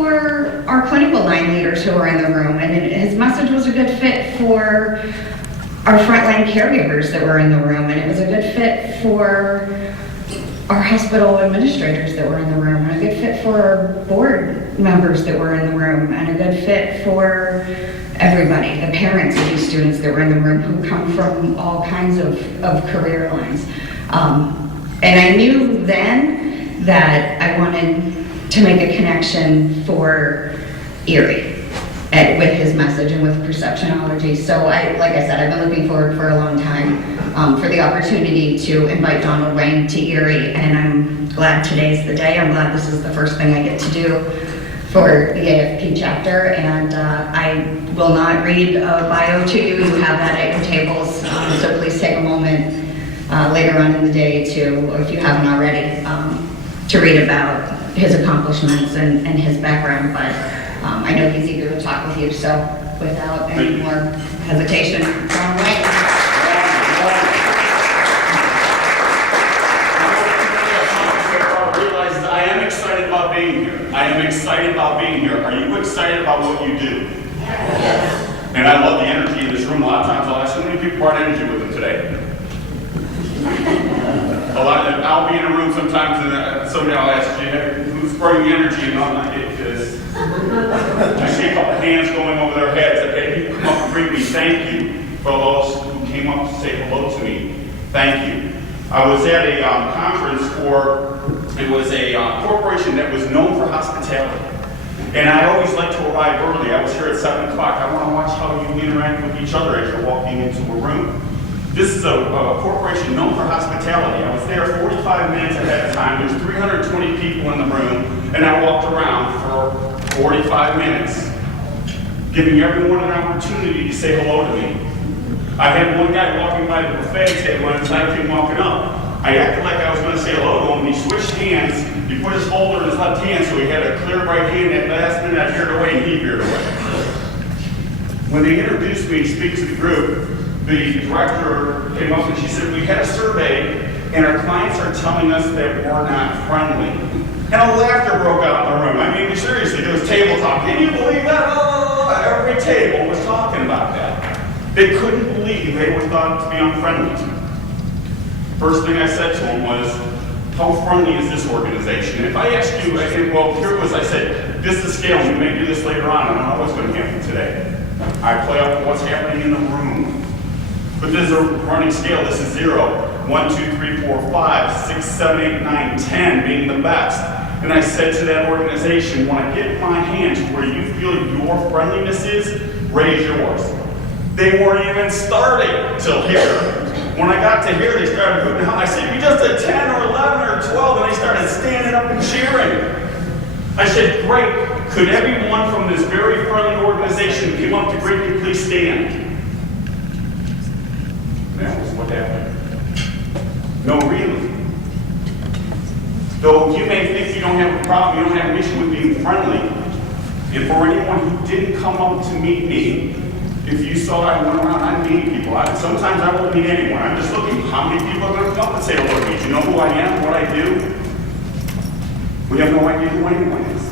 for our clinical line leaders who were in the room, and his message was a good fit for our frontline caregivers that were in the room, and it was a good fit for our hospital administrators that were in the room, and a good fit for our board members that were in the room, and a good fit for everybody, the parents of these students that were in the room who come from all kinds of career lines. And I knew then that I wanted to make a connection for Erie with his message and with Perceptionology. So like I said, I've been looking forward for a long time for the opportunity to invite Donald Wayne to Erie, and I'm glad today's the day. I'm glad this is the first thing I get to do for the AFP chapter, and I will not read a bio to you. You have that at your tables, so please take a moment later on in the day to, or if you haven't already, to read about his accomplishments and his background, but I know he's eager to talk with you, so without any more hesitation, Donald Wayne. I am excited about being here. Are you excited about what you do? Yes. And I love the energy in this room. A lot of times I'll ask how many people brought energy with them today. I'll be in a room sometimes and somebody I'll ask you, who's bringing energy, and I'm not getting this. I see a couple hands going over their heads. Okay, people come up and greet me. Thank you for those who came up to say hello to me. Thank you. I was at a conference it was a corporation that was known for hospitality. And I always like to arrive early. I was here at 7 o'clock. I want to watch how you interact with each other as you're walking into a room. This is a corporation known for hospitality. I was there 45 minutes ahead of time. There's 320 people in the room, and I walked around for 45 minutes, giving everyone an opportunity to say hello to me. I had one guy walking by the buffet table, and as I came walking up, I acted like I was going to say hello to him. He switched hands. He put his holder in his left hand, so he had a clear right hand. At last minute, I veered away, and he veered away. When they introduced me to speak to the group, the director came up and she said, "We had a survey, and our clients are telling us that we're not friendly." And a laughter broke out in the room. I mean, seriously, there was table talk. Can you believe that? Oh, every table was talking about that. They couldn't believe they were thought to be unfriendly. First thing I said to him was, how friendly is this organization? And if I asked you, I said, well, here was, I said, this is the scale, we may do this later on, I don't know what's going to happen today. I play up what's happening in the room. But this is a running scale, this is 0, 1, 2, 3, 4, 5, 6, 7, 8, 9, 10 being the best. And I said to that organization, when I get my hand to where you feel your friendliness is, raise yours. They weren't even starting till here. When I got to here, they started hooting out. I said, you just a 10 or 11 or 12, and they started standing up and cheering. I said, great. Could everyone from this very friendly organization come up to greet you, please stand? That was what happened. No, really. Though you may think you don't have a problem, you don't have an issue with being friendly, and for anyone who didn't come up to meet me, if you saw I went around, I meet people. Sometimes I won't meet anyone. I'm just looking, how many people are going to come up and say hello to me? Do you know who I am, what I do? We have no idea who anyone is.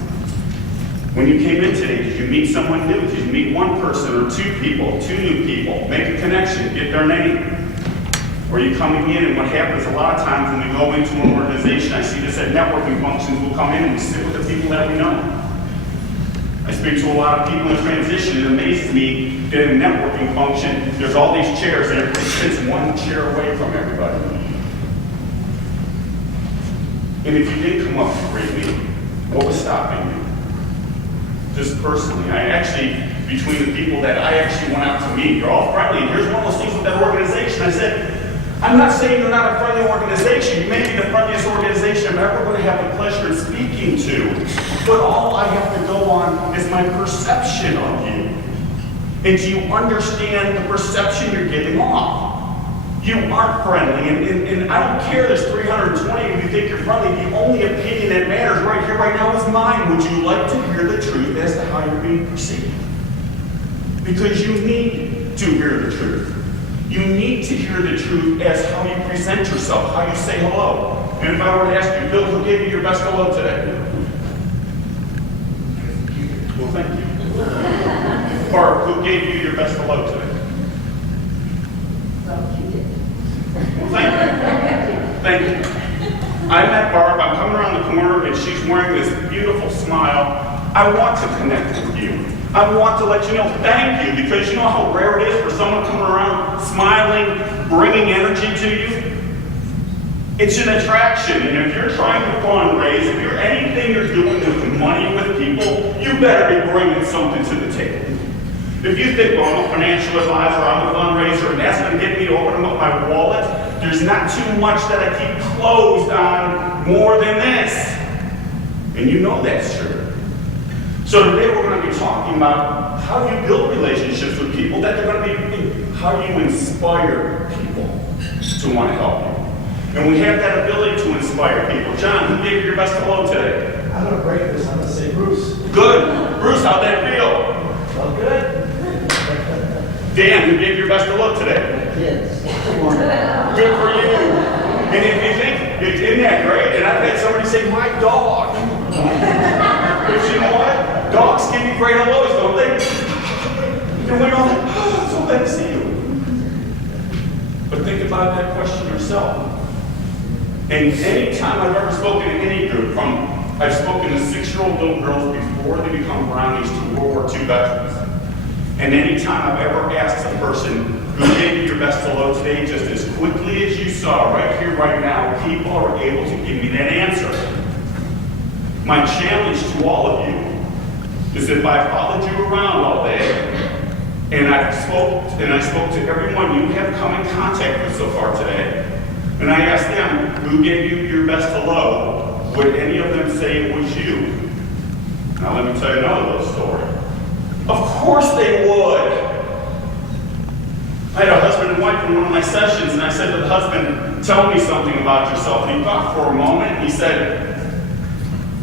When you came in today, did you meet someone new? Did you meet one person or two people, two new people? Make a connection, get their name. Or are you coming in, and what happens a lot of times when we go into an organization, I see this at networking functions, we'll come in and we sit with the people that we know. I speak to a lot of people in transition. It amazes me that in a networking function, there's all these chairs and everybody sits one chair away from everybody. And if you did come up to greet me, what was stopping you? Just personally, I actually, between the people that I actually went out to meet, you're all friendly. And here's one of those things with that organization. I said, I'm not saying you're not a friendly organization. You may be the friendliest organization I'm ever going to have the pleasure of speaking to. But all I have to go on is my perception of you. And do you understand the perception you're giving off? You aren't friendly, and I don't care there's 320 of you think you're friendly. The only opinion that matters right here, right now is mine. Would you like to hear the truth as to how you're being perceived? Because you need to hear the truth. You need to hear the truth as how you present yourself, how you say hello. And if I were to ask you, Bill, who gave you your best hello today? gave you your best hello today? Well, you did. Well, thank you. Thank you. I met Barb. I'm coming around the corner, and she's wearing this beautiful smile. I want to connect with you. I want to let you know thank you, because you know how rare it is for someone coming around smiling, bringing energy to you? It's an attraction, and if you're trying to fundraise, if you're anything you're doing with money with people, you better be bringing something to the table. If you think, well, I'm a financial advisor, I'm a fundraiser, and that's going to get me to open up my wallet, there's not too much that I keep closed on more than this. And you know that's true. So today we're going to be talking about how do you build relationships with people, that they're going to be, how do you inspire people to want to help you. And we have that ability to inspire people. John, who gave you your best hello today? I'm going to break this. I'm going to say Bruce. Good. Bruce, how'd that feel? Well, good. Dan, who gave you your best hello today? Kids. Good for you. And if you think, isn't that great? And I've had somebody say, my dog. But you know what? Dogs give you great hellos, don't they? And we're all like, oh, it's so glad to see you. But think about that question yourself. And any time I've ever spoken to any group, I've spoken to 6-year-old little girls before they become brownies to World War II veterans. And any time I've ever asked a person who gave you your best hello today, just as quickly as you saw right here, right now, people are able to give me that answer. My challenge to all of you is if I followed you around all day and I spoke to everyone you have come in contact with so far today, and I asked them who gave you your best hello, would any of them say it was you? Now let me tell you another little story. Of course they would. I had a husband and wife in one of my sessions, and I said to the husband, tell me something about yourself. And he thought for a moment, and he said,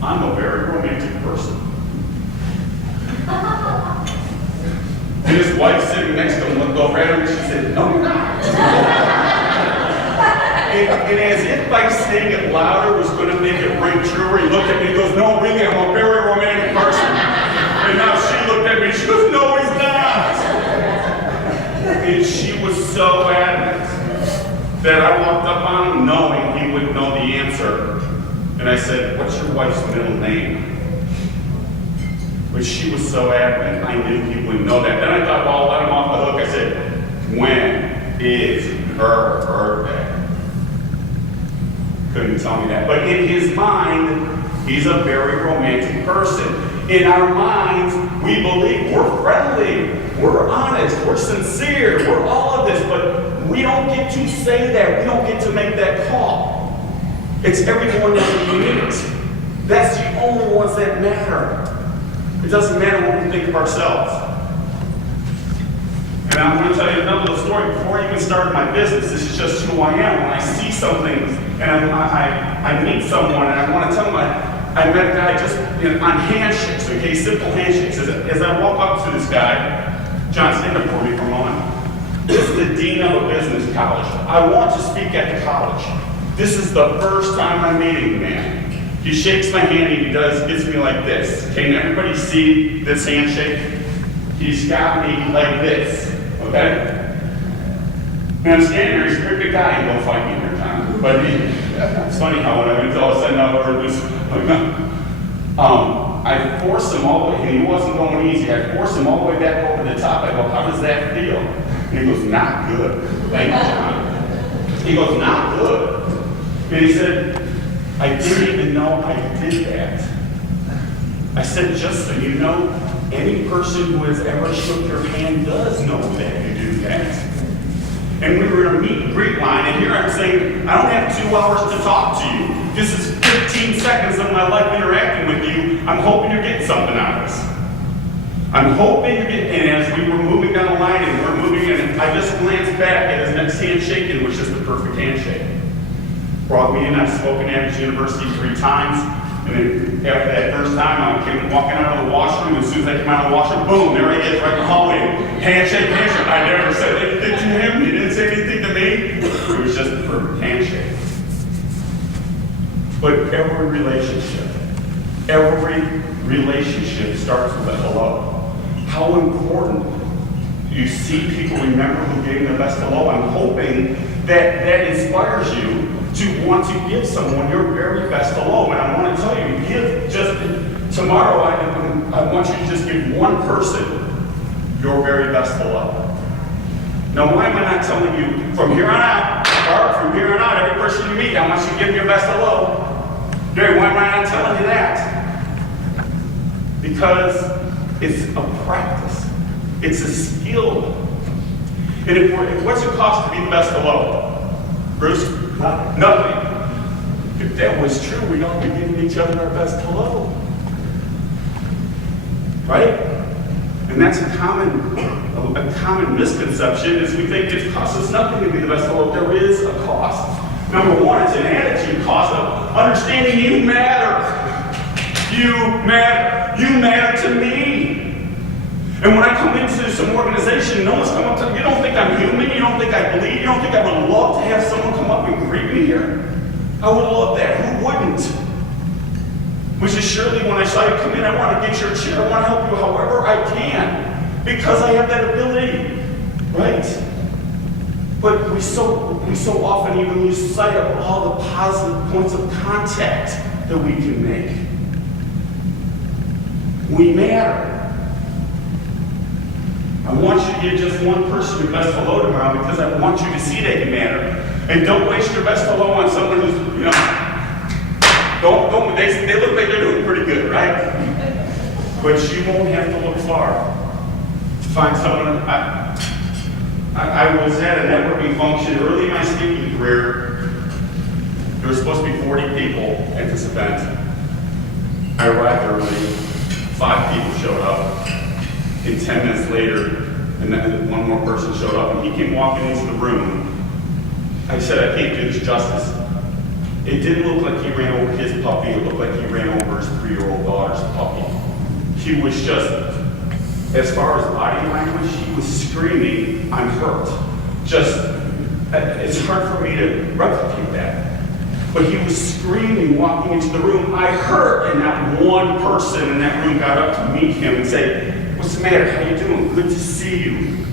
I'm a very romantic person. And his wife sitting next to him looked over at him, and she said, no, you're not. And as if by saying it louder was going to make it ring truer, he looked at me and goes, no, really, I'm a very romantic person. And now she looked at me, she goes, no, he's not. And she was so adamant that I walked up on him knowing he would know the answer. And I said, what's your wife's middle name? But she was so adamant, I knew he wouldn't know that. Then I thought, well, I'll let him off the hook. I said, when is her birthday? Couldn't tell me that. But in his mind, he's a very romantic person. In our minds, we believe we're friendly, we're honest, we're sincere, we're all of this, but we don't get to say that. We don't get to make that call. It's everyone that we meet. That's the only ones that matter. It doesn't matter what we think of ourselves. And I'm going to tell you another little story. Before I even started my business, this is just who I am. When I see something and I meet someone and I want to tell them I met a guy just on handshakes, okay, simple handshakes. As I walk up to this guy, John, stand up for me for a moment. This is the dean of a business college. I want to speak at the college. This is the first time I'm meeting the man. He shakes my hand and he gets me like this. Can everybody see this handshake? He's got me like this, okay? And I'm standing there, he's a pretty good guy, he won't fight me every time. But it's funny how when I went to all of a sudden I've heard this, I forced him all the way, and he wasn't going easy, I forced him all the way back over the top. I go, how does that feel? And he goes, not good. Thank you, John. He goes, not good. And he said, I didn't even know I did that. I said, just so you know, any person who has ever shook your hand does know that you do that. And we were in a meet and greet line, and here I'm saying, I don't have 2 hours to talk to you. This is 15 seconds of my life interacting with you. I'm hoping you're getting something out of this. I'm hoping you're getting, and as we were moving down the line and we're moving in, I just glanced back at his next handshake, and which is the perfect handshake. Brought me in, I've spoken at his university 3 times, and then after that first time, I came walking out of the washroom, and as soon as I came out of the washroom, boom, there he is, right in the hallway. Handshake, handshake. I never said anything to him, he didn't say anything to me. It was just a perfect handshake. But every relationship starts with a hello. How important you see people remember who gave their best hello. I'm hoping that that inspires you to want to give someone your very best hello. And I want to tell you, give just tomorrow, I want you to just give one person your very best hello. Now, why am I not telling you from here on out, or from here on out, every person you meet, I want you to give them your best hello? Gary, why am I not telling you that? Because it's a practice. It's a skill. And what's it cost to be the best hello? Bruce? Nothing. If that was true, we'd all be giving each other our best hello. Right? And that's a common misconception is we think it costs us nothing to be the best hello. There is a cost. Number one, it's an attitude cost of understanding you matter. You matter. You matter to me. And when I come into some organization, no one's come up to me. You don't think I'm human? You don't think I bleed? You don't think I would love to have someone come up and greet me here? I would love that. Who wouldn't? Which is surely when I saw you come in, I want to get your chair. I want to help you however I can. Because I have that ability. Right? But we so often even lose sight of all the positive points of contact that we can make. We matter. I want you to give just one person your best hello tomorrow because I want you to see that you matter. And don't waste your best hello on someone who's, they look like they're doing pretty good, right? But you won't have to look far to find someone. I was at a networking function early in my speaking career. There were supposed to be 40 people at this event. I arrived early. 5 people showed up. And 10 minutes later, and then one more person showed up, and he came walking into the room. I said, I can't do this justice. It didn't look like he ran over his puppy. It looked like he ran over his 3-year-old daughter's puppy. He was just, as far as body language, he was screaming, I'm hurt. It's hard for me to replicate that. But he was screaming, walking into the room, I hurt. And not one person in that room got up to meet him and say, what's the matter? How you doing? Good to see you.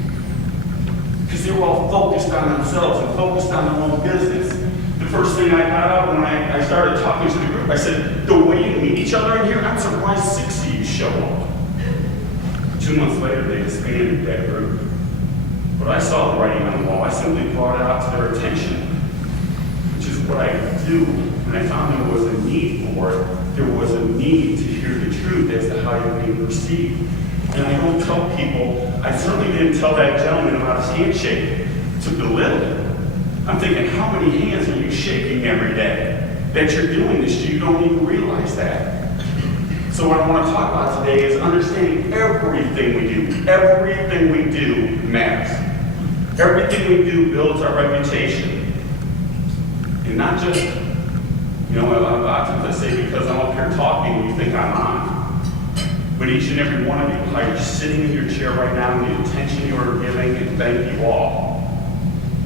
Because they were all focused on themselves and focused on their own business. The first thing I got out when I started talking to the group, I said, the way you meet each other in here, I'm surprised 6 of you show up. 2 months later, they disbanded that group. But I saw the writing on the wall. I simply brought it out to their attention, which is what I do. And I found there was a need for it. There was a need to hear the truth as to how you're being perceived. And I don't tell people, I certainly didn't tell that gentleman about his handshake to belittle him. I'm thinking, how many hands are you shaking every day that you're doing this? You don't even realize that. So what I want to talk about today is understanding everything we do. Everything we do matters. Everything we do builds our reputation. And not just, a lot of times I say because I'm up here talking, you think I'm on. But each and every one of you, how you're sitting in your chair right now, and the attention you are giving, and thank you all.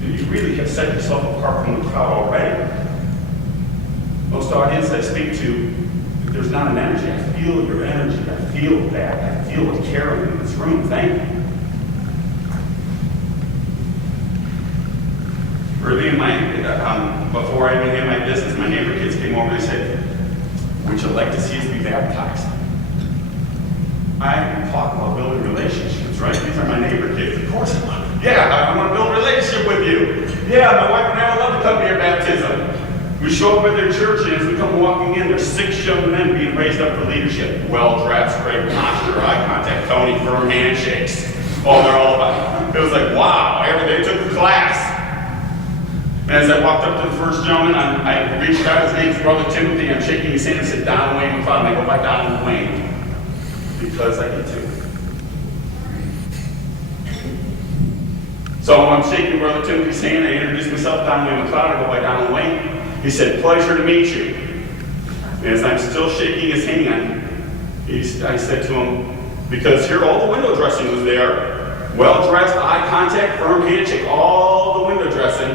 And you really have set yourself apart from the crowd already. Most audience I speak to, there's not an energy. I feel your energy. I feel that. I feel the caring in this room. Thank you. Early in before I even had my business, my neighbor kids came over and said, would you like to see us be baptized? I talk about building relationships, right? These are my neighbor kids. Of course I want. Yeah, I want to build a relationship with you. Yeah, my wife and I would love to come to your baptism. We show up at their church, and as we come walking in, there's 6 young men being raised up for leadership. Well-dressed, great posture, eye contact, Tony, firm handshakes. Oh, they're all about it. It was like, wow, they took the class. And as I walked up to the first gentleman, I reached out. His name's Brother Timothy. I'm shaking his hand and said, Don Wayne McLeod. And I go by Don Wayne. Because I get to. So I'm shaking Brother Timothy's hand. I introduce myself, Don Wayne McLeod. I go by Don Wayne. He said, pleasure to meet you. And as I'm still shaking his hand, I said to him, because here all the window dressing was there. Well-dressed, eye contact, firm handshake, all the window dressing.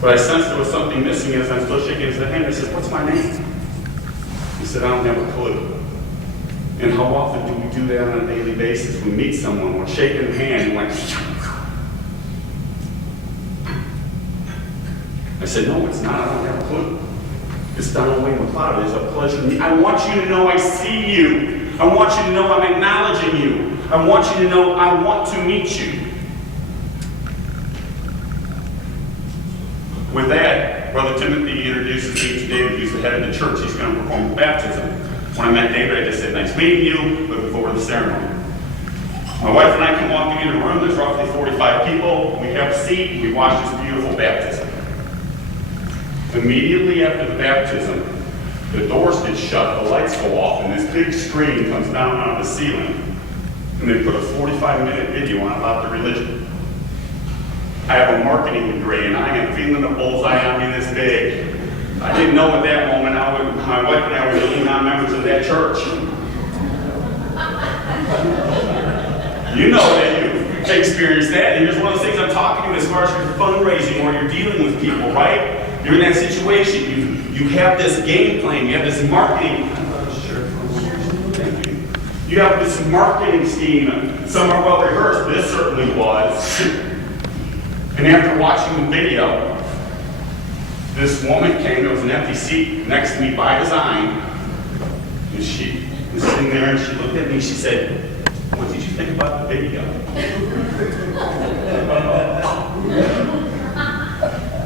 But I sensed there was something missing as I'm still shaking his hand. I said, what's my name? He said, I don't have a clue. And how often do we do that on a daily basis? We meet someone, we're shaking the hand, and like, I said, no, it's not, I don't have a clue. It's Donald Wayne McLeod. It's a pleasure to meet. I want you to know I see you. I want you to know I'm acknowledging you. I want you to know I want to meet you. With that, Brother Timothy introduces me to David, who's the head of the church. He's going to perform the baptism. When I met David, I just said, nice meeting you, looking forward to the ceremony. My wife and I come walking into the room. There's roughly 45 people. We have a seat. We watch this beautiful baptism. Immediately after the baptism, the doors get shut, the lights go off, and this big screen comes down out of the ceiling. And they put a 45-minute video on about the religion. I have a marketing degree, and I am feeling the bullseye on me this big. I didn't know at that moment my wife and I were really not members of that church. You know that you've experienced that, and here's one of those things I'm talking to as far as your fundraising or you're dealing with people, right? You're in that situation. You have this game plan. You have this marketing. Thank you. You have this marketing scheme. Some are well rehearsed. This certainly was. And after watching the video, this woman came. There was an empty seat next to me by design. And she was sitting there and she looked at me and she said, "What did you think about the video?"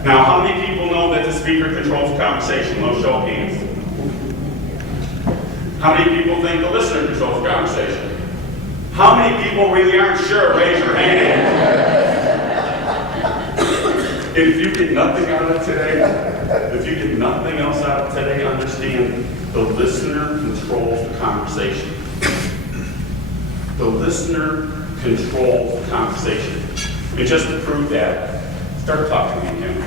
Now, how many people know that the speaker controls the conversation? No show of hands. How many people think the listener controls the conversation? How many people really aren't sure? Raise your hand. If you get nothing out of today, if you get nothing else out of today, understand the listener controls the conversation. The listener controls the conversation. And just to prove that, start talking to me, Kim.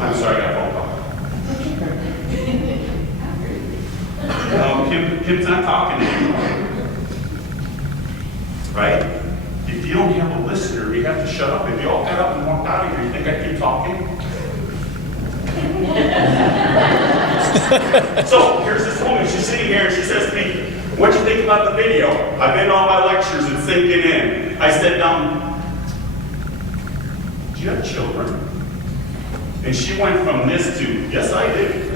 I'm sorry, I got a phone call. Kim's not talking to you. Right? If you don't have a listener, you have to shut up. If you all got up and walked out of here, you think I keep talking? So, here's this woman. She's sitting here and she says to me, "What'd you think about the video?" I've been to all my lectures and sinking in. I said, "Do you have children?" And she went from this to, "Yes, I do."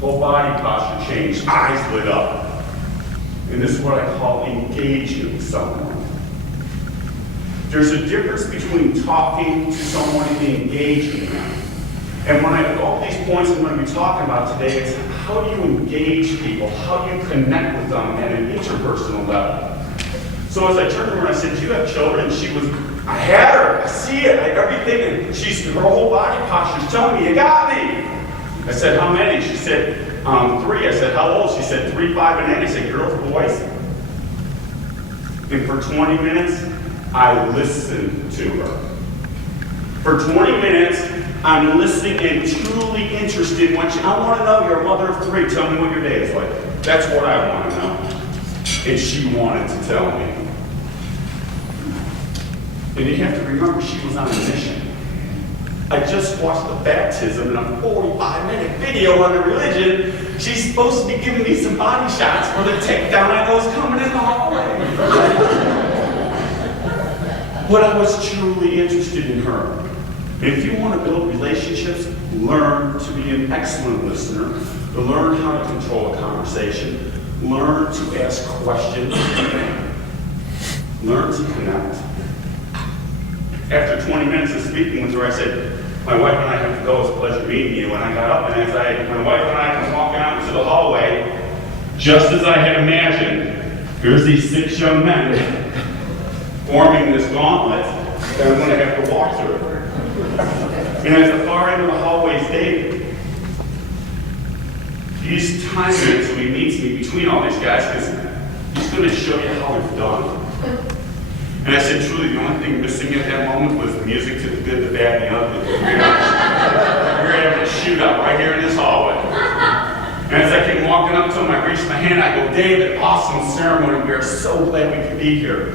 Whole body posture changed, eyes lit up. And this is what I call engaging someone. There's a difference between talking to someone and engaging them. And when all these points I'm going to be talking about today is how do you engage people, how do you connect with them at an interpersonal level. So as I turned to her and I said, "Do you have children?" She was, "I had her, I see it, everything." And her whole body posture is telling me, "You got me." I said, "How many?" She said, 3. I said, "How old?" She said, 3, 5, and 8. I said, "Girls, boys?" And for 20 minutes, I listened to her. For 20 minutes, I'm listening and truly interested in what I want to know. You're a mother of 3. Tell me what your day is like. That's what I want to know. And she wanted to tell me. And you have to remember, she was on a mission. I just watched the baptism in a 45-minute video on the religion. She's supposed to be giving me some body shots for the takedown I know is coming in the hallway. But I was truly interested in her. If you want to build relationships, learn to be an excellent listener, learn how to control a conversation, learn to ask questions, learn to connect. After 20 minutes of speaking with her, I said, "My wife and I have to go. It's a pleasure meeting you." And I got up, and my wife and I come walking out into the hallway, just as I had imagined, here's these 6 young men forming this gauntlet that I'm going to have to walk through. And at the far end of the hallway is David. He's timing it so he meets me between all these guys because he's going to show you how it's done. And I said, truly, the only thing missing at that moment was the music to the good, the bad, and the ugly. We're having a shootout right here in this hallway. And as I came walking up to him, I reached my hand, I go, "David, awesome ceremony. We are so glad we could be here.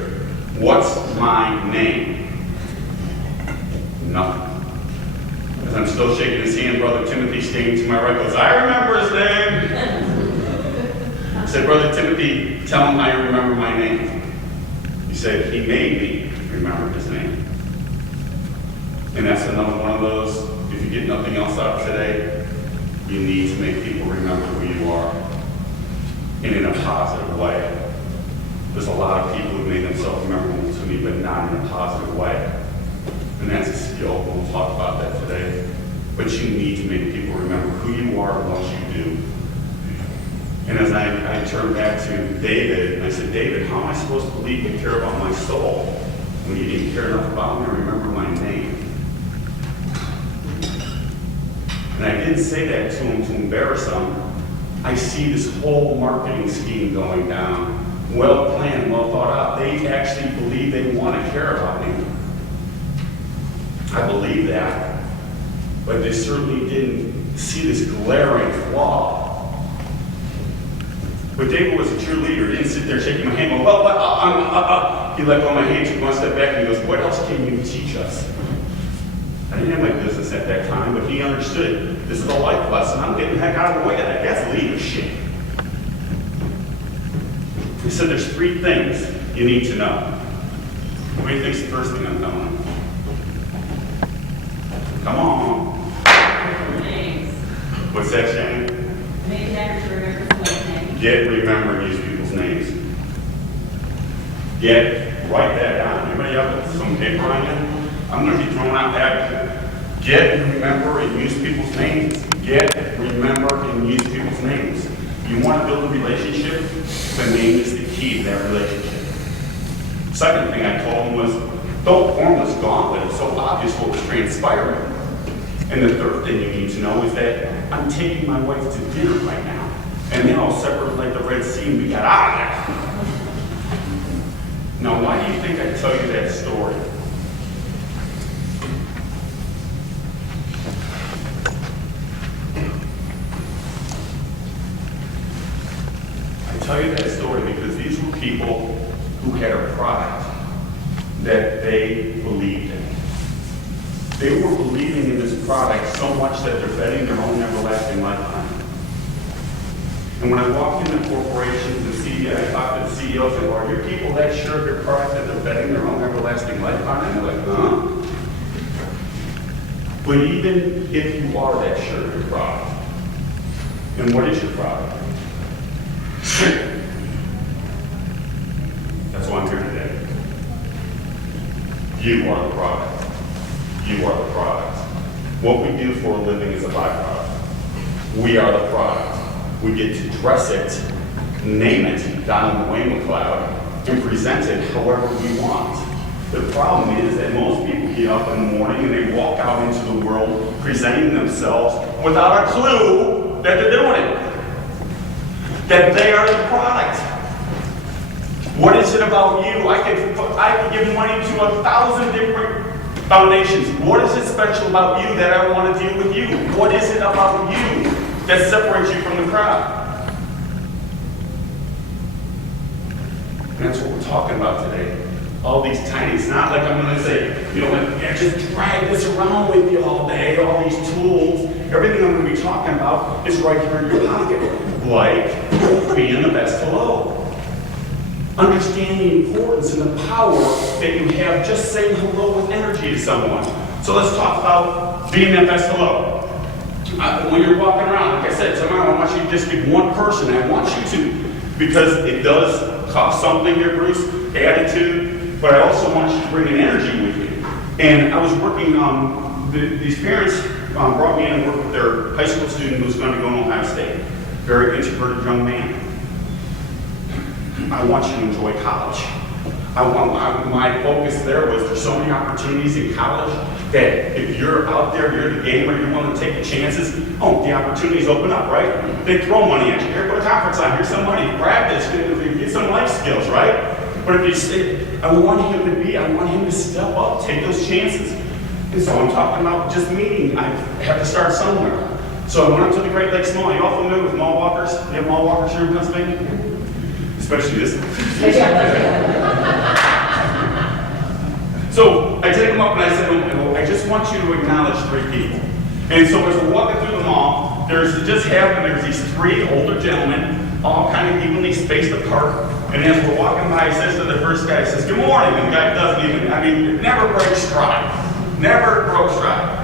What's my name?" Nothing. As I'm still shaking his hand, Brother Timothy standing to my right goes, "I remember his name." said, Brother Timothy, tell him how you remember my name. He said, he made me remember his name. And that's another one of those, if you get nothing else out of today, you need to make people remember who you are, and in a positive way. There's a lot of people who made themselves memorable to me, but not in a positive way. And that's a skill. We'll talk about that today. But you need to make people remember who you are and what you do. And as I turned back to David, and I said, David, how am I supposed to believe you care about my soul when you didn't care enough about me or remember my name? And I didn't say that to him to embarrass him. I see this whole marketing scheme going down. Well planned, well thought out. They actually believe they want to care about me. I believe that. But they certainly didn't see this glaring flaw. But David was a true leader. He didn't sit there shaking my hand going, He let go of my hand, took one step back, and he goes, what else can you teach us? I didn't have my business at that time, but he understood. This is a life lesson. I'm getting the heck out of the way of that. That's leadership. He said there's 3 things you need to know. What do you think's the first thing I'm telling you? Come on. Names. What's that, Shane? Maybe never to remember someone's name. Get, remember, and use people's names. Write that down. Anybody have some paper on you? I'm going to be throwing out that. Get, remember, and use people's names. Get, remember, and use people's names. You want to build a relationship? The name is the key to that relationship. Second thing I told him was, don't form this gauntlet. It's so obvious what was transpiring. And the third thing you need to know is that I'm taking my wife to dinner right now. And then I'll separate like the Red Sea and we got out of there. Now, why do you think I tell you that story? I tell you that story because these were people who had a product that they believed in. They were believing in this product so much that they're betting their own everlasting lifetime. And when I walked into corporations and CEOs, I talked to the CEOs and go, are your people that sure of your product that they're betting their own everlasting lifetime? And they're like, huh? But even if you are that sure of your product, and what is your product? That's why I'm here today. You are the product. You are the product. What we do for a living is a byproduct. We are the product. We get to dress it, name it down in the wing cloud, and present it however we want. The problem is that most people get up in the morning and they walk out into the world presenting themselves without a clue that they're doing it. That they are the product. What is it about you? I can give money to 1,000 different foundations. What is it special about you that I want to deal with you? What is it about you that separates you from the crowd? And that's what we're talking about today. All these tiny, it's not like I'm going to say, just drag this around with you all day, all these tools. Everything I'm going to be talking about is right here in your pocket. Like being the best hello. Understand the importance and the power that you have just saying hello with energy to someone. So let's talk about being that best hello. When you're walking around, like I said, tomorrow I want you to just give one person. I want you to, because it does cost something here, Bruce, attitude, but I also want you to bring an energy with you. And I was working, these parents brought me in and worked with their high school student who was going to go to Ohio State. Very introverted young man. I want you to enjoy college. My focus there was there's so many opportunities in college that if you're out there, you're the gamer, you're willing to take the chances, the opportunities open up, right? They throw money at you. Here, put a conference on, here's some money, practice, get some life skills, right? But if you say, I want him to step up, take those chances. And so I'm talking about just meeting. I have to start somewhere. So I went up to the Great Lakes Mall. You all familiar with mall walkers? You have mall walkers here in Pennsylvania? Especially this one. So I take them up and I said, I just want you to acknowledge 3 people. And so as we're walking through the mall, there's these 3 older gentlemen all kind of evenly spaced apart. And as we're walking by, he says to the first guy, he says, "Good morning." And the guy doesn't even, it never breaks stride. Never broke stride.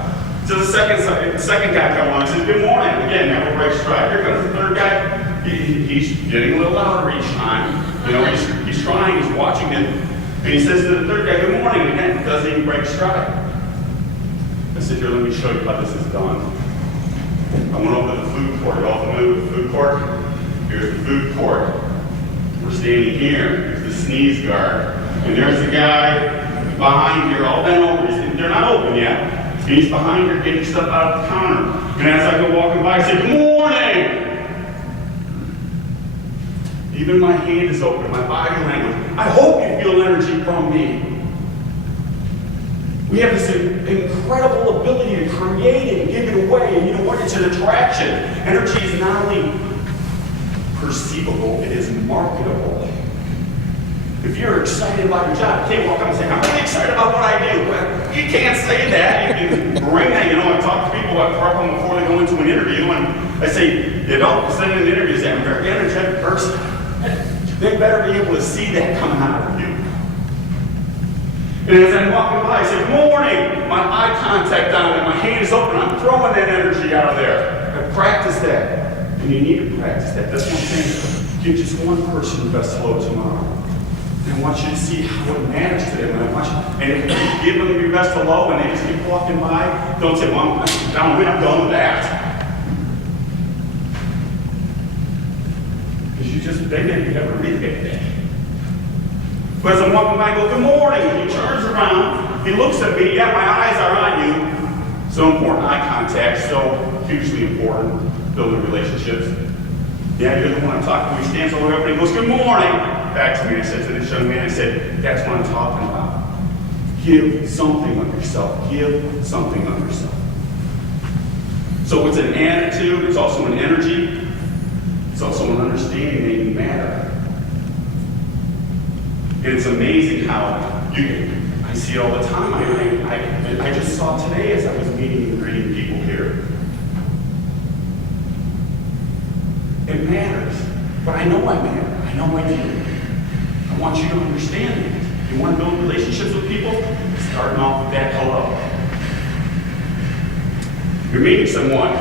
So the second guy comes along and says, "Good morning." Again, never breaks stride. Here comes the third guy. He's getting a little louder each time. He's trying, he's watching it. And he says to the third guy, "Good morning." And again, doesn't even break stride. I said, "Here, let me show you how this is done." I went over to the food court. You all familiar with the food court? Here's the food court. We're standing here. Here's the sneeze guard. And there's the guy behind here, all bent over. They're not open yet. And he's behind here getting stuff out of the counter. And as I go walking by, I say, "Good morning." Even my hand is open, my body language. I hope you feel energy from me. We have this incredible ability to create it and give it away. And you know what? It's an attraction. Energy is not only perceivable, it is marketable. If you're excited about your job, you can't walk up and say, "I'm really excited about what I do." Well, you can't say that. You can bring that. I talk to people about problem before they go into an interview, and I say, "You don't send in an interview, say, I'm a very energetic person." They better be able to see that coming out of you. And as I'm walking by, I say, "Good morning." My eye contact on it, my hand is open, I'm throwing that energy out of there. I practice that. And you need to practice that. That's one thing. Give just one person the best hello tomorrow. And I want you to see how it matters to them. And if you give them your best hello and they just keep walking by, don't say, "Well, I'm done with that." They didn't ever read that. But as I'm walking by, I go, "Good morning." He turns around, he looks at me, "Yeah, my eyes are on you." So important, eye contact, so hugely important, building relationships. "Yeah, you're the one I'm talking to." He stands all the way up and he goes, "Good morning." Back to me, I said to this young man, I said, "That's what I'm talking about. Give something of yourself. Give something of yourself." So it's an attitude, it's also an energy. It's also an understanding that you matter. And it's amazing how I see it all the time. I just saw today as I was meeting and greeting people here. It matters. But I know I matter. I know I do. I want you to understand that. You want to build relationships with people? Starting off with that hello. You're meeting someone.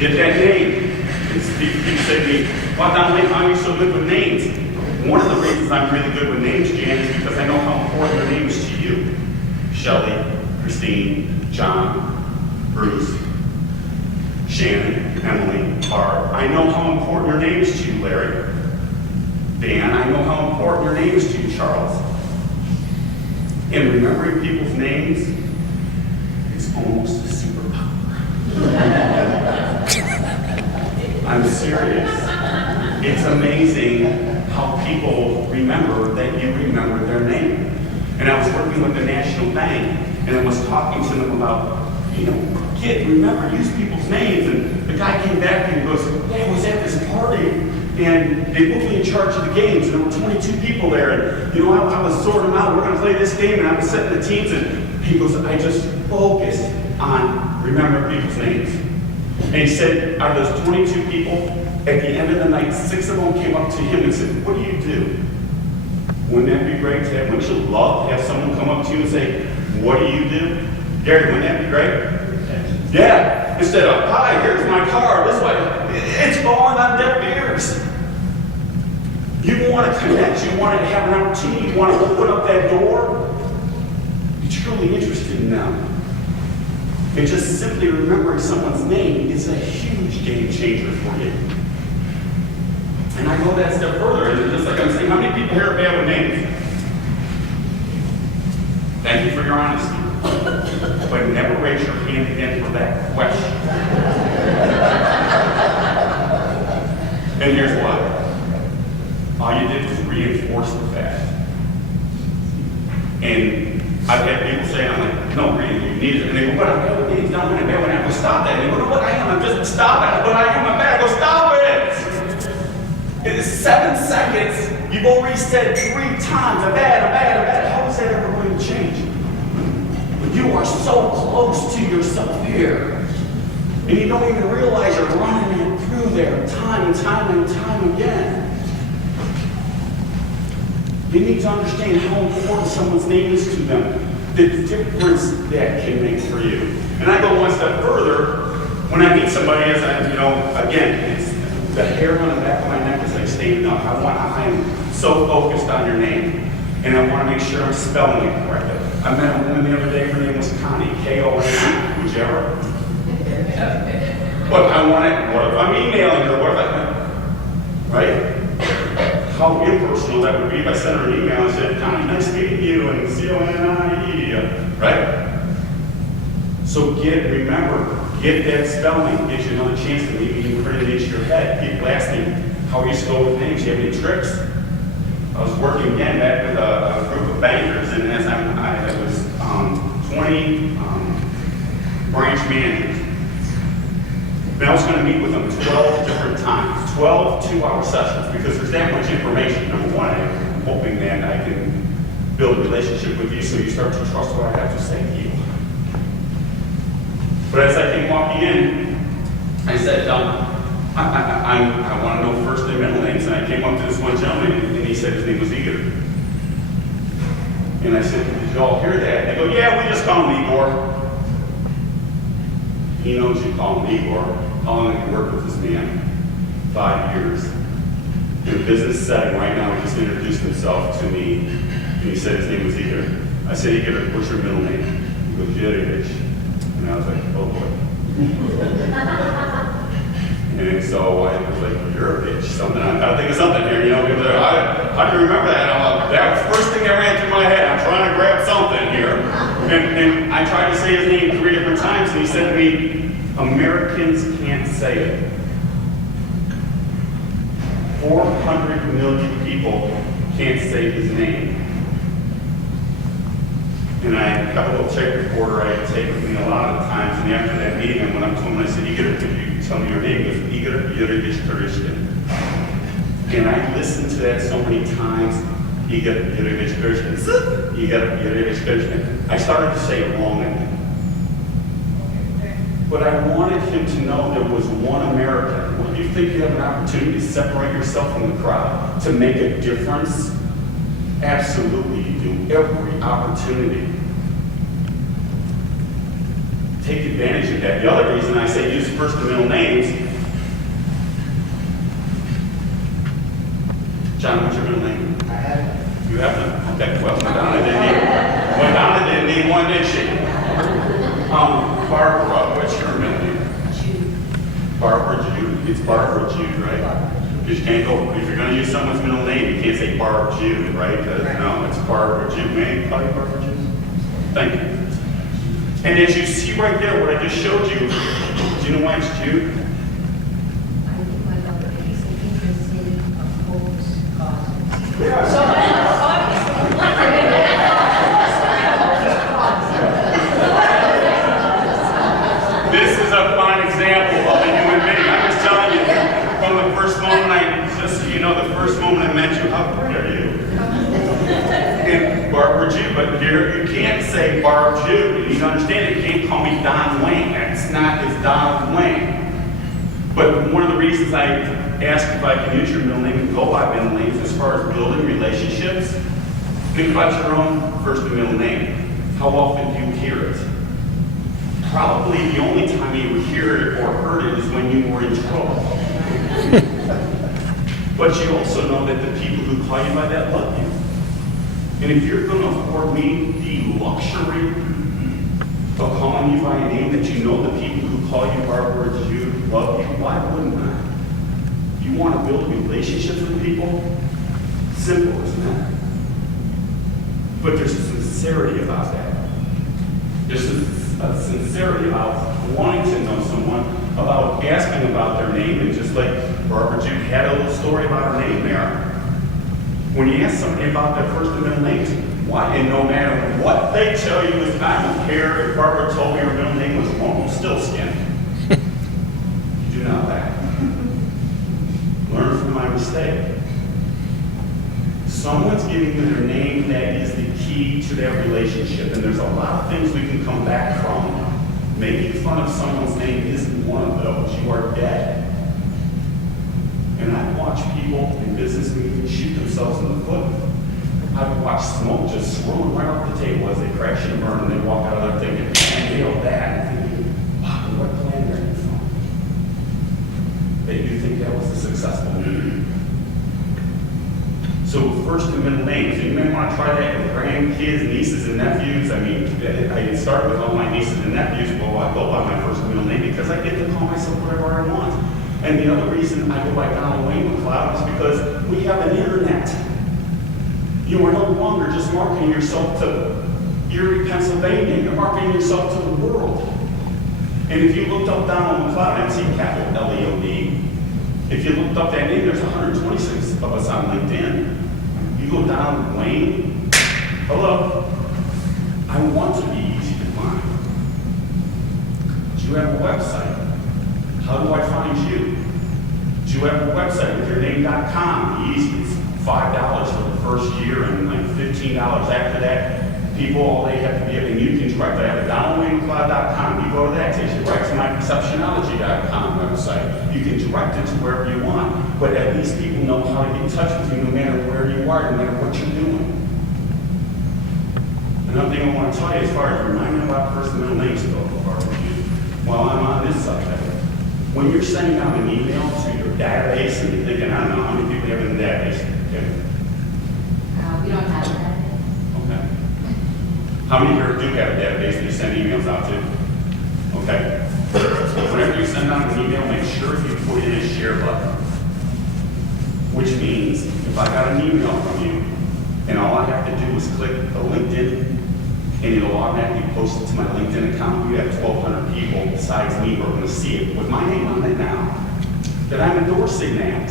Get that name. People say to me, "Well, Don, how are you so good with names?" One of the reasons I'm really good with names, Jan, is because I know how important their name is to you. Shelley, Christine, John, Bruce, Shannon, Emily, Barb. I know how important your name is to you, Larry. Dan, I know how important your name is to you, Charles. And remembering people's names is almost a superpower. I'm serious. It's amazing how people remember that you remember their name. And I was working with the National Bank, and I was talking to them about, remember, use people's names. And the guy came back and he goes, "Yeah, I was at this party, and they put me in charge of the games, and there were 22 people there, and, I was sorting them out. We're going to play this game, and I was setting the teams." And he goes, "I just focused on remembering people's names." And he said, out of those 22 people, at the end of the night, 6 of them came up to him and said, "What do you do?" Wouldn't that be great to have? Wouldn't you love to have someone come up to you and say, "What do you do?" Gary, wouldn't that be great? Yeah. Instead of, "Hi, here's my car, this way." It's falling on deaf ears. You want to connect. You want to have an opportunity. You want to open up that door. You're truly interested in them. And just simply remembering someone's name is a huge game changer for you. And I go that step further. And just like I'm saying, how many people here are bad with names? Thank you for your honesty. But never raise your hand again for that question. And here's why. All you did was reinforce the fact. And I've had people say, I'm like, "No, really, you need it." And they go, "But I'm bad with names, not when I'm bad when I go, stop that." And they go, "No, what I am, I'm just, stop it. But I am, I'm bad." I go, "Stop it." In 7 seconds, you've already said 3 times, I'm bad. How is that ever going to change? When you are so close to yourself here, and you don't even realize you're running it through there time and time again. You need to understand how important someone's name is to them, the difference that can make for you. And I go one step further. When I meet somebody, as I, again, it's the hair on the back of my neck is like standing up. I am so focused on your name, and I want to make sure I'm spelling it correctly. I met a woman the other day. Her name was Connie, K-O-N-E. Would you ever? But I want it. What if I'm emailing her? What if right? How impersonal that would be if I sent her an email and said, Connie, nice meeting you, and C-O-N-N-I-E, right? So remember, get that spelling, gives you another chance to maybe even print it into your head. People ask me, how are you still with names? Do you have any tricks? I was working again back with a group of bankers, and as I was 20 branch managers. And I was going to meet with them 12 different times, 12 two-hour sessions, because there's that much information. Number one, I'm hoping that I can build a relationship with you so you start to trust what I have to say to you. But as I came walking in, I said, I want to know first and middle names. And I came up to this one gentleman, and he said his name was Igor. And I said, did you all hear that? They go, yeah, we just call him Igor. He knows you call him Igor. How long have you worked with this man? 5 years. In a business setting right now, he just introduced himself to me, and he said his name was Igor. I said, Igor, what's your middle name? He goes, Jerevich. And I was like, oh boy. And so I was like, you're a bitch. Something, I gotta think of something here, because how do you remember that? That was the first thing that ran through my head. I'm trying to grab something here. And I tried to say his name 3 different times, and he said to me, Americans can't say it. 400 million people can't say his name. And I have a little tape recorder I take with me a lot of the times, and after that meeting, I went up to him and I said, Igor, could you tell me your name? He goes, Igor Yurevich Perishkin. And I listened to that so many times, Igor Yurevich Perishkin, Igor Yurevich Perishkin. I started to say it wrong again. But I wanted him to know there was one America. Well, you think you have an opportunity to separate yourself from the crowd, to make a difference? Absolutely you do. Every opportunity. Take advantage of that. The other reason I say use first and middle names. John, what's your middle name? I have. You have them? Okay, well, Madonna didn't need one, did she? Barbara, what's your middle name? Jude. Barbara Jude. It's Barbara Jude, right? Because you can't go, if you're going to use someone's middle name, you can't say Barb Jude, right? No, it's Barbara Jude. May I call you Barbara Jude? Thank you. And as you see right there, what I just showed you, do you know why it's Jude? I think my mother is interested in opposed causes. This is a fine example of a human being. I'm just telling you, from the first moment the first moment I met you, how great are you? And Barbara Jude, but here you can't say Barb Jude. You need to understand it. You can't call me Don Wayne. That's not his Don Wayne. But one of the reasons I ask if I can use your middle name and go by middle names as far as building relationships, think about your own first and middle name. How often do you hear it? Probably the only time you would hear it or heard it is when you were in trouble. But you also know that the people who call you by that love you. And if you're going to afford me the luxury of calling you by a name that you know the people who call you Barbara Jude love you, why wouldn't I? You want to build relationships with people? Simple, isn't it? But there's a sincerity about that. There's a sincerity about wanting to know someone, about asking about their name, and just like Barbara Jude had a little story about her name there. When you ask somebody about their first and middle names, why? And no matter what they tell you, is I don't care if Barbara told me her middle name was wrong, still skin. Do not laugh. Learn from my mistake. Someone's giving you their name, that is the key to that relationship. And there's a lot of things we can come back from. Making fun of someone's name isn't one of those. You are dead. And I've watched people in business meetings shoot themselves in the foot. I've watched smoke just swirling right off the table as they crash and burn and they walk out of there thinking, man, nailed that. And thinking, wow, what plan are you from? They do think that was a successful meeting. So first and middle names, and you may want to try that with grandkids, nieces, and nephews. I mean, I started with all my nieces and nephews. Well, I go by my first and middle name because I get to call myself whatever I want. And the other reason I go by Donald Wayne McLeod is because we have an internet. You are no longer just marketing yourself to Erie, Pennsylvania. You're marketing yourself to the world. And if you looked up Donald McLeod, and see capital L-E-O-D, if you looked up that name, there's 126 of us on LinkedIn. You go down Wayne, hello. I want to be easy to find. Do you have a website? How do I find you? Do you have a website with your name.com? Easy. It's $5 for the first year and like $15 after that. People, all they have to be, and you can direct. I have a DonaldWayneMcLeod.com. You go to that, takes you right to my Perceptionology.com website. You can direct it to wherever you want, but at least people know how to get in touch with you no matter where you are, no matter what you're doing. Another thing I want to tell you as far as reminding about first and middle names go, while I'm on this subject, when you're sending out an email to your database and you're thinking, I don't know how many people you have in the database. Okay. We don't have that. Okay. How many here do have a database that you send emails out to? Okay. Whenever you send out an email, make sure you put in a share button. Which means, if I got an email from you, and all I have to do is click a LinkedIn, and it'll automatically post it to my LinkedIn account, you have 1,200 people besides me who are going to see it with my name on it now, that I'm endorsing that.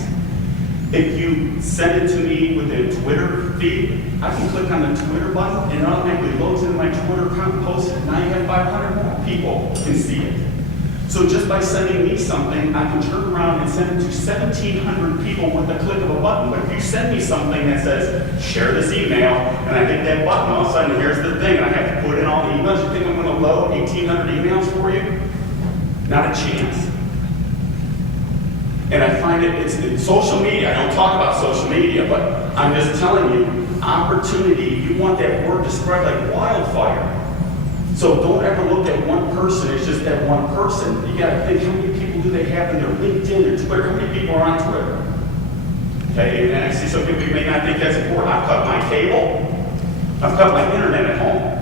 If you send it to me with a Twitter feed, I can click on the Twitter button and it automatically loads into my Twitter account and posts it. Now you have 500 more people can see it. So just by sending me something, I can turn around and send it to 1,700 people with the click of a button. But if you send me something that says, share this email, and I hit that button, all of a sudden here's the thing, and I have to put in all the emails, you think I'm going to load 1,800 emails for you? Not a chance. And I find it's social media. I don't talk about social media, but I'm just telling you, opportunity, you want that word to spread like wildfire. So don't ever look at one person as just that one person. You gotta think, how many people do they have in their LinkedIn, their Twitter? How many people are on Twitter? Okay, and I see some people, you may not think that's important. I've cut my cable. I've cut my internet at home.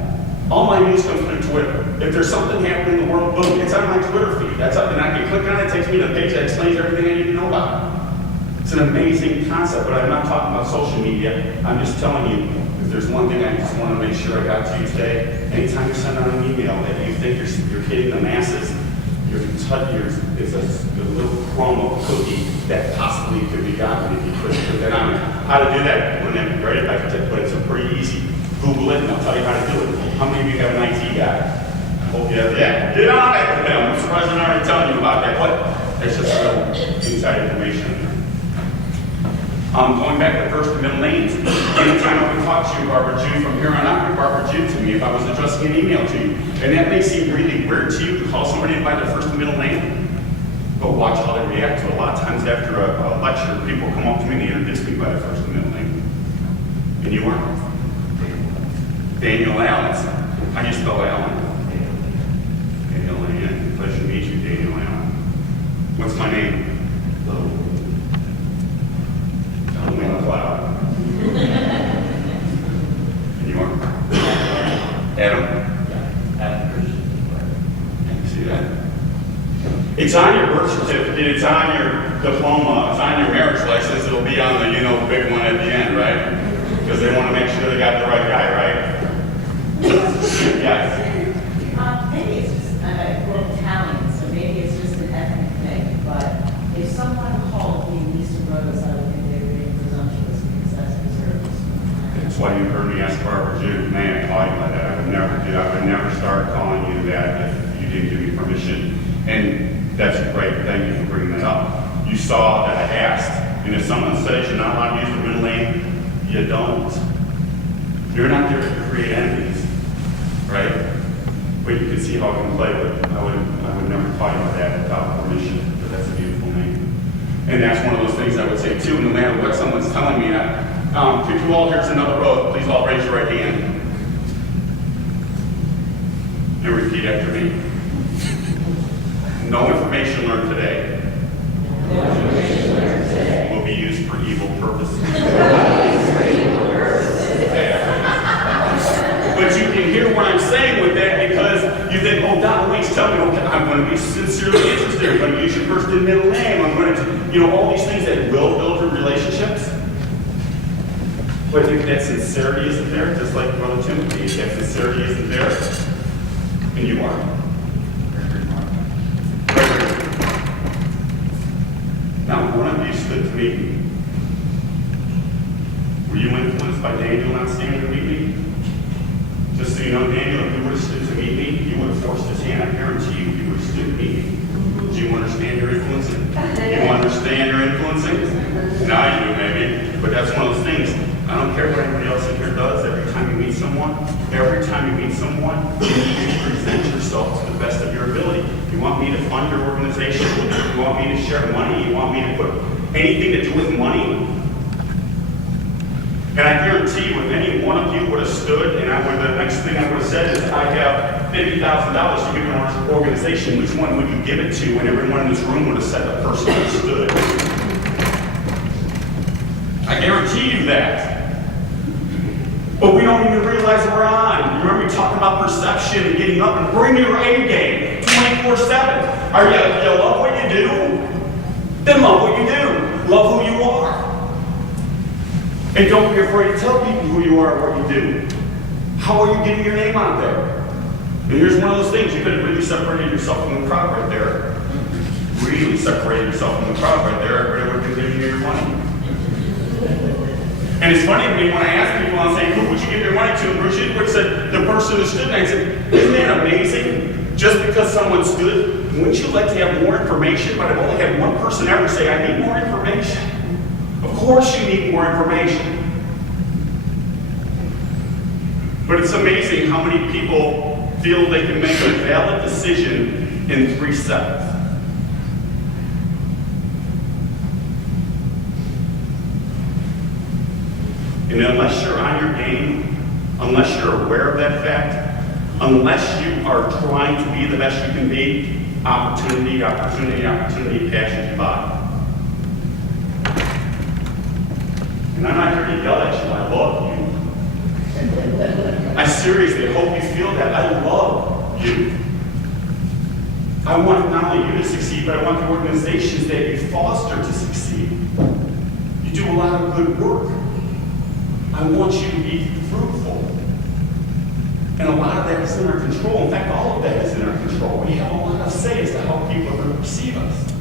All my news comes through Twitter. If there's something happening in the world, boom, it's on my Twitter feed. That's up, and I can click on it, it takes me to the page that explains everything I need to know about it. It's an amazing concept, but I'm not talking about social media. I'm just telling you, if there's one thing I just want to make sure I got to you today, anytime you send out an email that you think you're hitting the masses, it's a little crumb of a cookie that possibly could be gotten if you put that on it. How to do that? Wouldn't that be great if I could just put it? It's pretty easy. Google it and I'll tell you how to do it. How many of you have an IT guy? I hope you have. Yeah, get on it. I'm surprised I'm already telling you about that. But it's just real inside information. Going back to first and middle names. Anytime I would talk to you, Barbara Jew, from here on out, you're Barbara Jew to me if I was addressing an email to you. And that may seem really weird to you to call somebody by their first and middle name. But watch how they react to it. A lot of times after a lecture, people come up to me and they introduce me by their first and middle name. And you are? Daniel Allen. How do you spell Allen? Daniel Allen. Pleasure to meet you, Daniel Allen. What's my name? Donald Wayne McLeod. And you are? Adam? Adam Christian. You see that? It's on your birth certificate, it's on your diploma, it's on your marriage license, it'll be on the, big one at the end, right? Because they want to make sure they got the right guy, right? Yes. Maybe it's just, we're Italian, so maybe it's just an ethnic thing, but if someone called me Lisa Rose, I would think they were being presumptuous because that's reserved. That's why you heard me ask Barbara Jew, man, I call you by that. I would never start calling you that if you didn't give me permission. And that's great, thank you for bringing that up. You saw that I asked, and if someone says you're not allowed to use the middle name, you don't. You're not there to create enemies, right? But you can see how I can play with it. I would never call you by that without permission, but that's a beautiful name. And that's one of those things I would say too, no matter what someone's telling me. Could you all, here's another oath, please all raise your right hand. And repeat after me. No information learned today will be used for evil purposes. But you can hear what I'm saying with that because you think, oh, Don Waits, tell me, okay, I'm going to be sincerely interested. I'm going to use your first and middle name. I'm going to, all these things that will build your relationships. But if that sincerity isn't there, just like Brother Timothy, if that sincerity isn't there, and you are. Now, one of you stood to meet me. Were you influenced by Daniel not standing to meet me? Just so you know, Daniel, if you would have stood to meet me, you would have forced his hand. I guarantee you, you would have stood to meet me. Do you understand your influencing? You understand your influencing? Now you do, maybe. But that's one of those things. I don't care what anybody else in here does. Every time you meet someone, you need to present yourself to the best of your ability. You want me to fund your organization? You want me to share money? You want me to put anything to do with money? And I guarantee you, if any one of you would have stood, the next thing I would have said is, I have $50,000 to give to an organization, which one would you give it to? And everyone in this room would have said the person who stood. I guarantee you that. But we don't even realize we're on. You remember me talking about perception and getting up and bring your A game 24/7. Are you love what you do? Then love what you do. Love who you are. And don't be afraid to tell people who you are and what you do. How are you getting your name out there? And here's one of those things. You could have really separated yourself from the crowd right there. Really separated yourself from the crowd right there. Everybody would have been giving you your money. And it's funny to me when I ask people, I'll say, who would you give your money to? And Bruce Edwards said, the person who stood. And I said, isn't that amazing? Just because someone stood, wouldn't you like to have more information? But I've only had one person ever say, I need more information. Of course you need more information. But it's amazing how many people feel they can make a valid decision in 3 seconds. And unless you're on your game, unless you're aware of that fact, unless you are trying to be the best you can be, opportunity passes you by. And I'm not here to yell at you, I love you. I seriously hope you feel that. I love you. I want not only you to succeed, but I want the organizations that you foster to succeed. You do a lot of good work. I want you to be fruitful. And a lot of that is in our control. In fact, all of that is in our control. We have a lot of say as to how people are going to perceive us.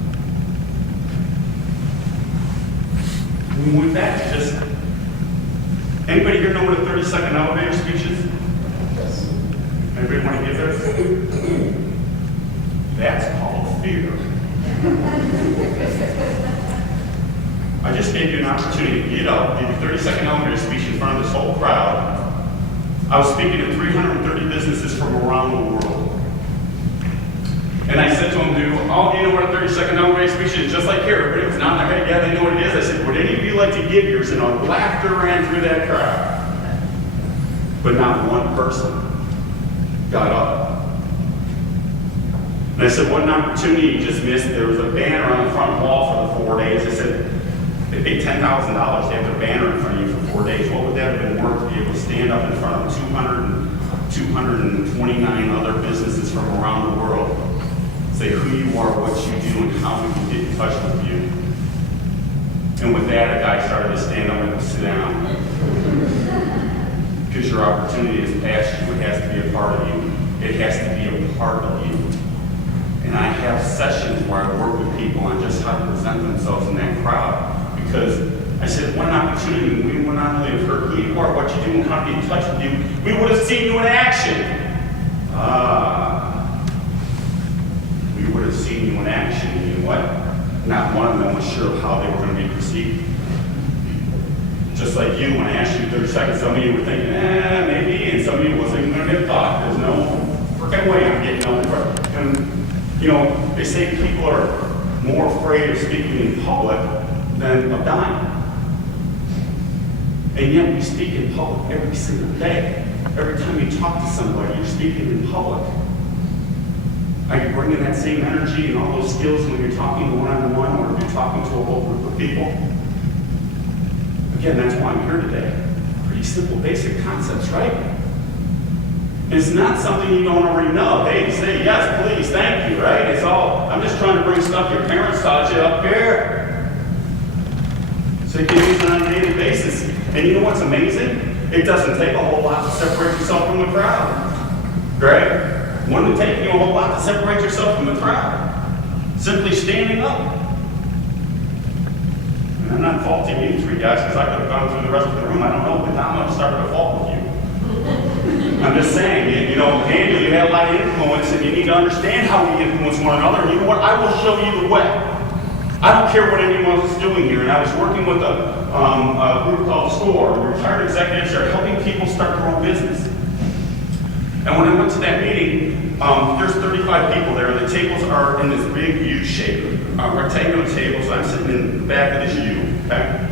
And with that, just anybody here know what a 30-second elevator speech is? Yes. Anybody want to give theirs? That's called fear. I just gave you an opportunity to get up, give you a 30-second elevator speech in front of this whole crowd. I was speaking to 330 businesses from around the world. And I said to them, do you know what a 30-second elevator speech is? Just like here, everybody was nodding their head, yeah, they know what it is. I said, would any of you like to give yours? And laughter ran through that crowd. But not one person got up. And I said, what an opportunity you just missed. There was a banner on the front wall for the 4 days. I said, they paid $10,000 to have their banner in front of you for 4 days. What would that have been worth to be able to stand up in front of 229 other businesses from around the world? Say who you are, what you do, and how we can get in touch with you. And with that, a guy started to stand up and sit down. Because your opportunity is past you. It has to be a part of you. It has to be a part of you. And I have sessions where I work with people on just how to present themselves in that crowd. Because I said, what an opportunity. We would not only have heard who you are, what you do, and how to get in touch with you, we would have seen you in action. We would have seen you in action. And you know what? Not one of them was sure of how they were going to be perceived. Just like you, when I asked you 30 seconds, some of you were thinking, maybe, and some of you wasn't even going to get thought. There's no freaking way I'm getting on the front. And, they say people are more afraid of speaking in public than a dime. And yet we speak in public every single day. Every time you talk to somebody, you're speaking in public. Are you bringing that same energy and all those skills when you're talking one-on-one or if you're talking to a whole group of people? Again, that's why I'm here today. Pretty simple, basic concepts, right? It's not something you don't already know. Hey, say yes, please, thank you, right? It's all, I'm just trying to bring stuff your parents taught you up here. So you can use it on a daily basis. And you know what's amazing? It doesn't take a whole lot to separate yourself from the crowd. Right? Wouldn't it take you a whole lot to separate yourself from the crowd? Simply standing up. And I'm not faulting you three guys because I could have gone through the rest of the room. I don't know, but now I'm going to start with a fault with you. I'm just saying, you know, Daniel, you had a lot of influence and you need to understand how we influence one another. And you know what? I will show you the way. I don't care what anyone else is doing here. And I was working with a group called SCORE, retired executives are helping people start their own business. And when I went to that meeting, there's 35 people there, and the tables are in this big U shape, rectangular tables. I'm sitting in the back of this U, okay?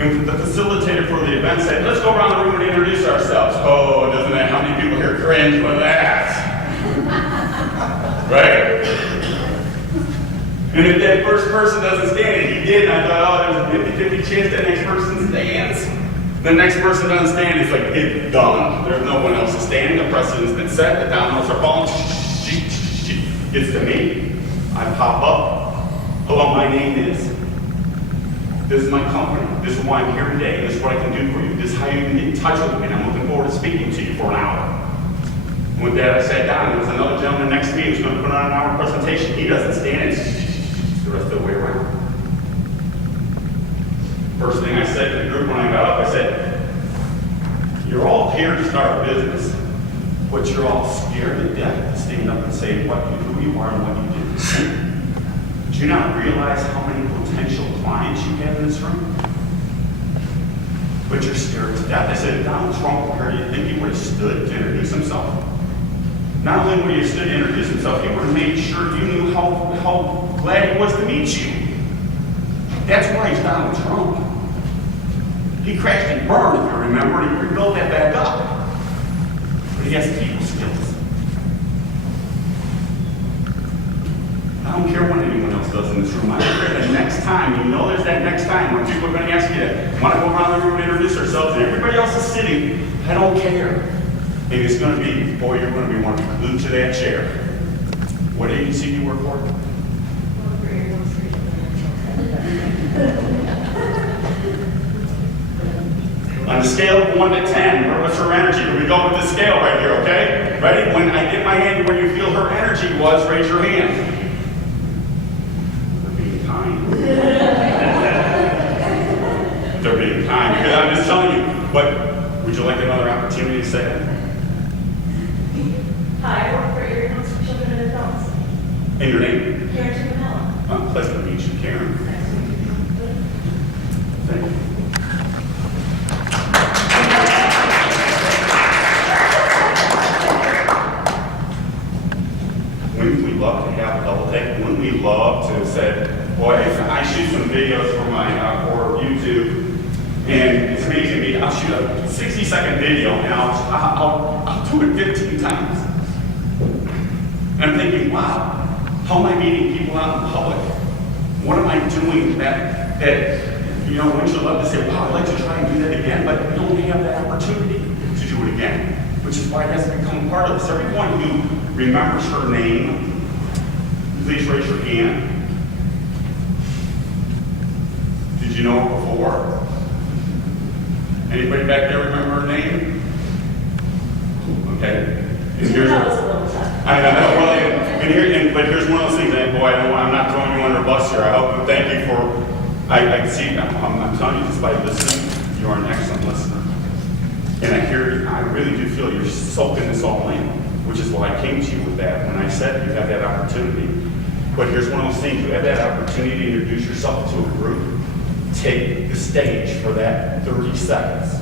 And the facilitator for the event said, let's go around the room and introduce ourselves. Oh, doesn't that, how many people here cringe with that? Right? And if that first person doesn't stand, and he did, and I thought, oh, there's a 50-50 chance that next person stands. The next person doesn't stand, it's like, it's done. There's no one else is standing. The precedent's been set. The dominoes are falling. It's to me. I pop up. Hello, my name is. This is my company. This is why I'm here today. This is what I can do for you. This is how you can get in touch with me. And I'm looking forward to speaking to you for an hour. And with that, I sat down. There was another gentleman next to me who's going to put on an hour presentation. He doesn't stand. It's the rest of the way around. First thing I said to the group when I got up, I said, you're all here to start a business, but you're all scared to death to stand up and say who you are and what you do. Do you not realize how many potential clients you have in this room? But you're scared to death. I said, if Donald Trump were here, do you think he would have stood to introduce himself? Not only would he have stood to introduce himself, he would have made sure you knew how glad he was to meet you. That's why he's Donald Trump. He crashed and burned, if you remember, and he rebuilt that back up. But he has people skills. I don't care what anyone else does in this room. I don't care the next time. You know there's that next time when people are going to ask you to want to go around the room and introduce ourselves, and everybody else is sitting. I don't care. And it's going to be, boy, you're going to be one glued to that chair. What agency do you work for? On a scale of 1 to 10, what's her energy? Here we go with this scale right here, okay? Ready? When I get my hand where you feel her energy was, raise your hand. They're being kind. They're being kind. Because I'm just telling you. But would you like another opportunity to say that? Hi, I work for Erie County Children and Adults. And your name? Karen Chiminella. Pleasure to meet you, Karen. Thank you. Wouldn't we love to have a double take? Wouldn't we love to have said, boy, I shoot some videos for my for YouTube, and it's amazing to me. I'll shoot a 60-second video, and I'll do it 15 times. And I'm thinking, wow, how am I meeting people out in public? What am I doing that you know, wouldn't you love to say, wow, I'd like to try and do that again, but we don't have that opportunity to do it again, which is why it has become part of this. Everyone who remembers her name, please raise your hand. Did you know her before? Anybody back there remember her name? Okay. And here's That was a little tough. I know, well, but here's one of those things that, boy, I'm not throwing you under a bus here. I hope, thank you for, I can see, I'm telling you, just by listening, you are an excellent listener. And I really do feel you're soaking this all in, which is why I came to you with that when I said you have that opportunity. But here's one of those things, you have that opportunity to introduce yourself to a group. Take the stage for that 30 seconds.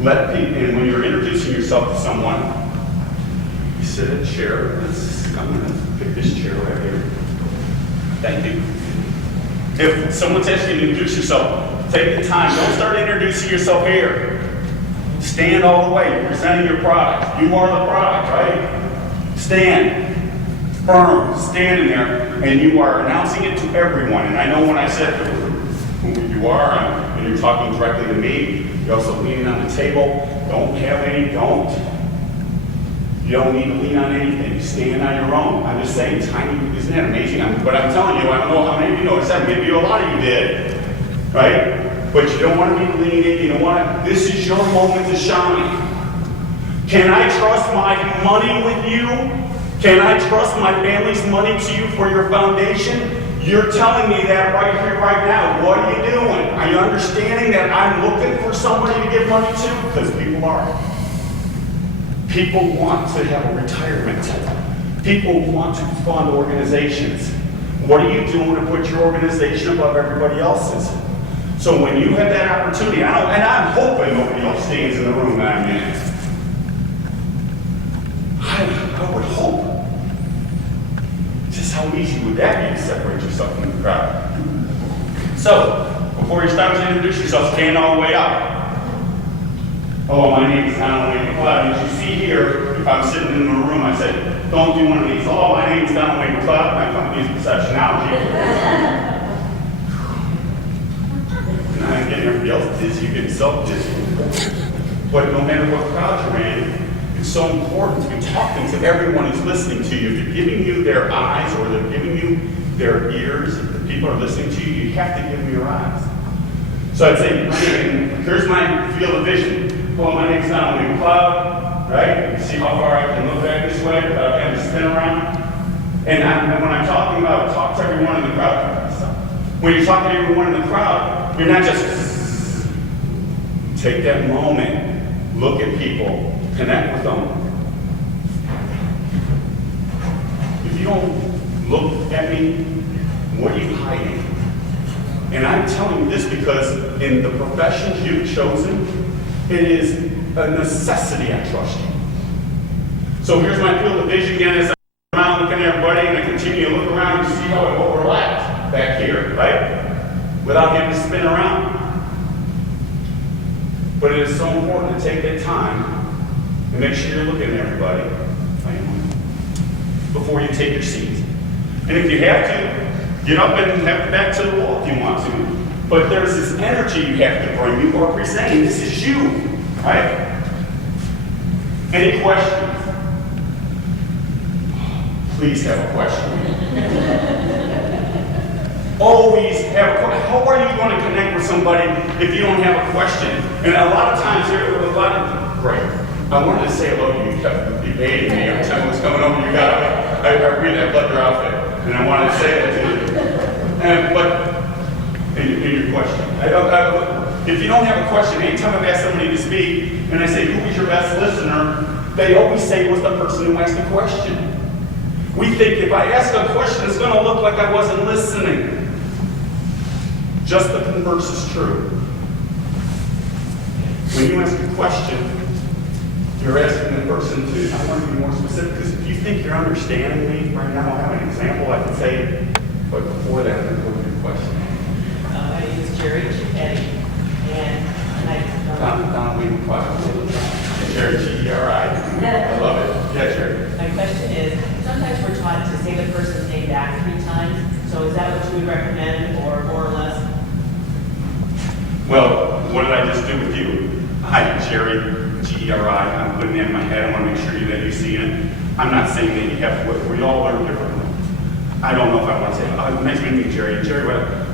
Let people, and when you're introducing yourself to someone, you sit in a chair. I'm going to pick this chair right here. Thank you. If someone's asking you to introduce yourself, take the time. Don't start introducing yourself here. Stand all the way. You're presenting your product. You are the product, right? Stand. Firm. Stand in there. And you are announcing it to everyone. And I know when I said who you are, and you're talking directly to me, you're also leaning on the table. You don't need to lean on anything. Stand on your own. I'm just saying, tiny, isn't that amazing? But I'm telling you, I don't know how many of you noticed that. Maybe a lot of you did, right? But you don't want to be leaning. You don't want to. This is your moment to shine. Can I trust my money with you? Can I trust my family's money to you for your foundation? You're telling me that right here, right now. What are you doing? Are you understanding that I'm looking for somebody to give money to? Because people are. People want to have a retirement. People want to fund organizations. What are you doing to put your organization above everybody else's? So when you have that opportunity, and I'm hoping nobody else stands in the room that I'm in. I would hope. Just how easy would that be to separate yourself from the crowd? So, before you start to introduce yourself, stand all the way up. Hello, my name is Donald Wayne McLeod. As you see here, if I'm sitting in the room, I say, don't do one of these. Hello, my name is Donald Wayne McLeod. My company is Perceptionology. And I'm getting everybody else dizzy, you're getting self-dizzy. But no matter what crowd you're in, it's so important to be talking to everyone who's listening to you. If they're giving you their eyes or they're giving you their ears, if the people are listening to you, you have to give them your eyes. So I'd say, here's my field of vision. Well, my name's Donald Wayne McLeod, right? You see how far I can look back this way without having to spin around? And when I'm talking about talk to everyone in the crowd, when you're talking to everyone in the crowd, you're not just take that moment, look at people, connect with them. If you don't look at me, what are you hiding? And I'm telling you this because in the professions you've chosen, it is a necessity I trust you. So here's my field of vision again as I'm around looking at everybody and I continue to look around and see how it overlaps back here, right? Without having to spin around. But it is so important to take that time and make sure you're looking at everybody before you take your seat. And if you have to, get up and have back to the wall if you want to. But there's this energy you have to bring. You are presenting. This is you, right? Any questions? Please have a question. Always have a question. How are you going to connect with somebody if you don't have a question? And a lot of times, great. I wanted to say hello to you. You kept debating me every time it was coming over. I really loved your outfit, and I wanted to say that to you. But in your question, if you don't have a question, anytime I've asked somebody to speak, and I say, who is your best listener, they always say it was the person who asked the question. We think if I ask a question, it's going to look like I wasn't listening. Just the converse is true. When you ask a question, you're asking the person to, I want to be more specific, because if you think you're understanding me right now, I have an example I can say, but before that, I'm going to go to your question. My name is Jerry Chipetti, and I Don Wayne McLeod. Jerry, G-E-R-I. I love it. Yeah, Jerry. My question is, sometimes we're taught to say the person's name back 3 times, so is that what you would recommend, or more or less? Well, what did I just do with you? Hi, Jerry, G-E-R-I. I'm putting it in my head. I want to make sure that you see it. I'm not saying that you have to, we all learn differently. I don't know if I want to say, nice meeting you, Jerry. Jerry,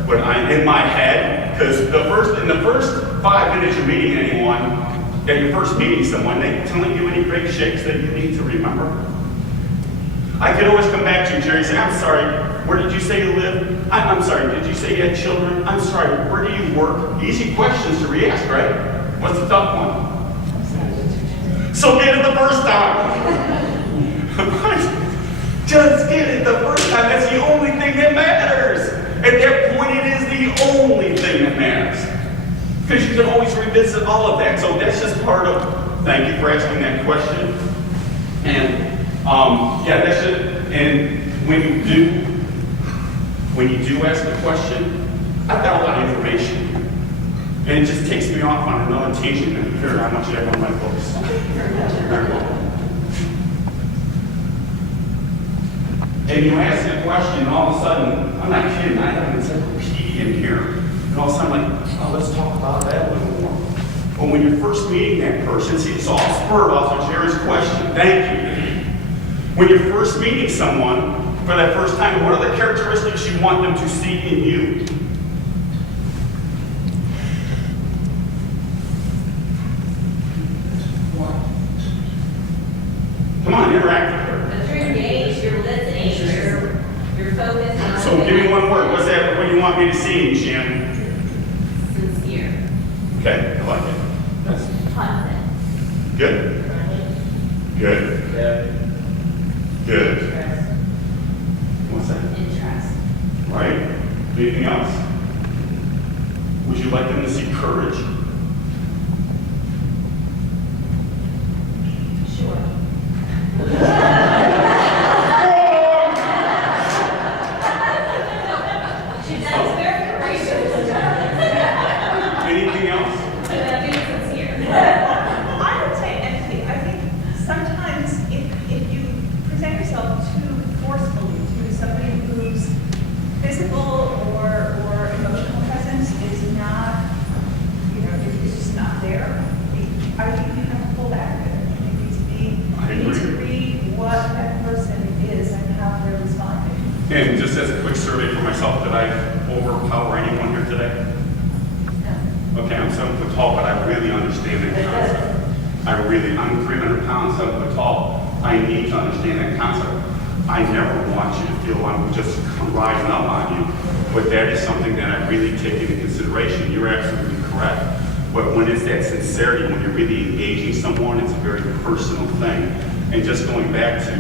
what I'm in my head, because in the first 5 minutes you're meeting anyone, and you're first meeting someone, they telling you any great shakes that you need to remember. I could always come back to you, Jerry, and say, I'm sorry, where did you say you live? I'm sorry, did you say you had children? I'm sorry, where do you work? Easy questions to re-ask, right? What's the tough one? So get it the first time. Just get it the first time. That's the only thing that matters. At that point, it is the only thing that matters. Because you can always revisit all of that. So that's just part of, thank you for asking that question. And yeah, that's it. And when you do ask a question, I've got a lot of information. And it just takes me off on another tangent, and here, I want you to have one of my books. Very well. And you ask a question, and all of a sudden, I'm not kidding, I have an encyclopedia in here. And all of a sudden, I'm like, oh, let's talk about that a little more. But when you're first meeting that person, see, it's all spurred off of Jerry's question. Thank you. When you're first meeting someone for that first time, what are the characteristics you want them to see in you? Come on, interact with her. But you're engaged, you're listening, you're focused on. So give me one word. What's that? What do you want me to see in Shannon? Sincere. Okay, I like it. That's Confident. good. Good. Yeah. Good. Interest. What's that? Interest. Right? Anything else? Would you like them to see courage? Sure. She does very courageous. Anything else? Being sincere. I would say empathy. I think sometimes if you present yourself too forcefully to somebody whose physical or emotional presence is not, is just not there, I think you have to pull back a bit. You need to read what that person is and how they're responding. And just as a quick survey for myself, did I overpower anyone here today? Okay, I'm 7 foot tall, but I really understand that concept. I'm 300 pounds, 7 foot tall. I need to understand that concept. I never want you to feel I'm just rising up on you, but that is something that I really take into consideration. You're absolutely correct. But when it's that sincerity, when you're really engaging someone, it's a very personal thing. And just going back to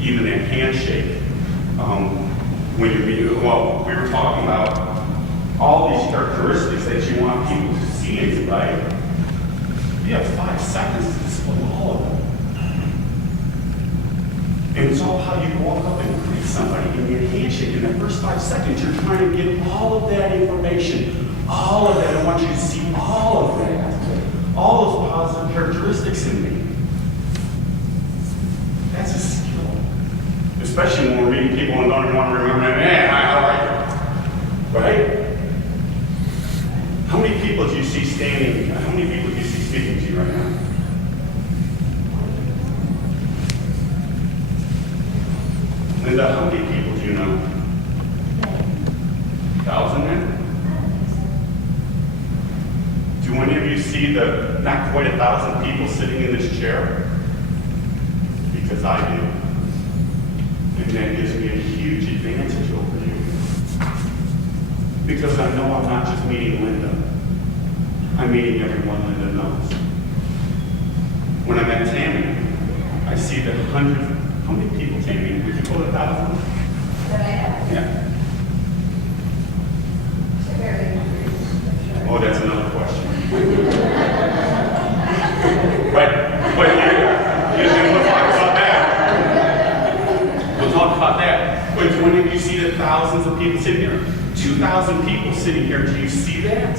even that handshake, when you meet, well, we were talking about all these characteristics that you want people to see in you, right? You have 5 seconds to display all of them. And it's all how you walk up and greet somebody in your handshake. In the first 5 seconds, you're trying to get all of that information, all of that. I want you to see all of that, all those positive characteristics in me. That's a skill. Especially when we're meeting people and don't even want to remember them. Man, I like it. Right? How many people do you see standing? How many people do you see speaking to you right now? Linda, how many people do you know? 1,000 men? Do any of you see the not quite 1,000 people sitting in this chair? Because I do. And that gives me a huge advantage over you. Because I know I'm not just meeting Linda. I'm meeting everyone Linda knows. When I met Tammy, I see the hundreds. How many people, Tammy? Would you call it 1,000? That I have. Yeah. Very Oh, that's another question. but yeah, we'll talk about that. We'll talk about that. But when you see the thousands of people sitting here, 2,000 people sitting here, do you see that?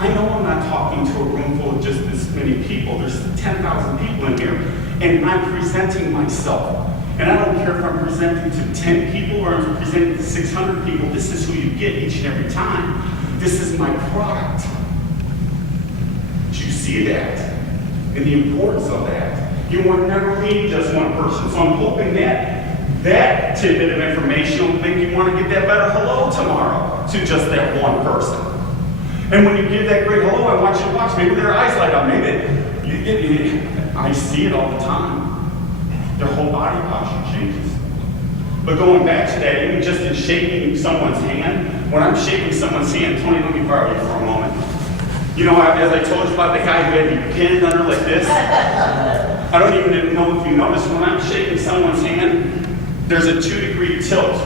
I know I'm not talking to a room full of just this many people. There's 10,000 people in here, and I'm presenting myself. And I don't care if I'm presenting to 10 people or I'm presenting to 600 people. This is who you get each and every time. This is my product. Do you see that? And the importance of that. You are never meeting just one person. So I'm hoping that tidbit of information will make you want to give that better hello tomorrow to just that one person. And when you give that great hello, I want you to watch. Maybe their eyes light up. Maybe I see it all the time. Their whole body posture changes. But going back to that, even just in shaking someone's hand, when I'm shaking someone's hand, Tony, let me borrow you for a moment. You know, as I told you about the guy who had me pinned under like this, I don't even know if you noticed, when I'm shaking someone's hand, there's a 2-degree tilt.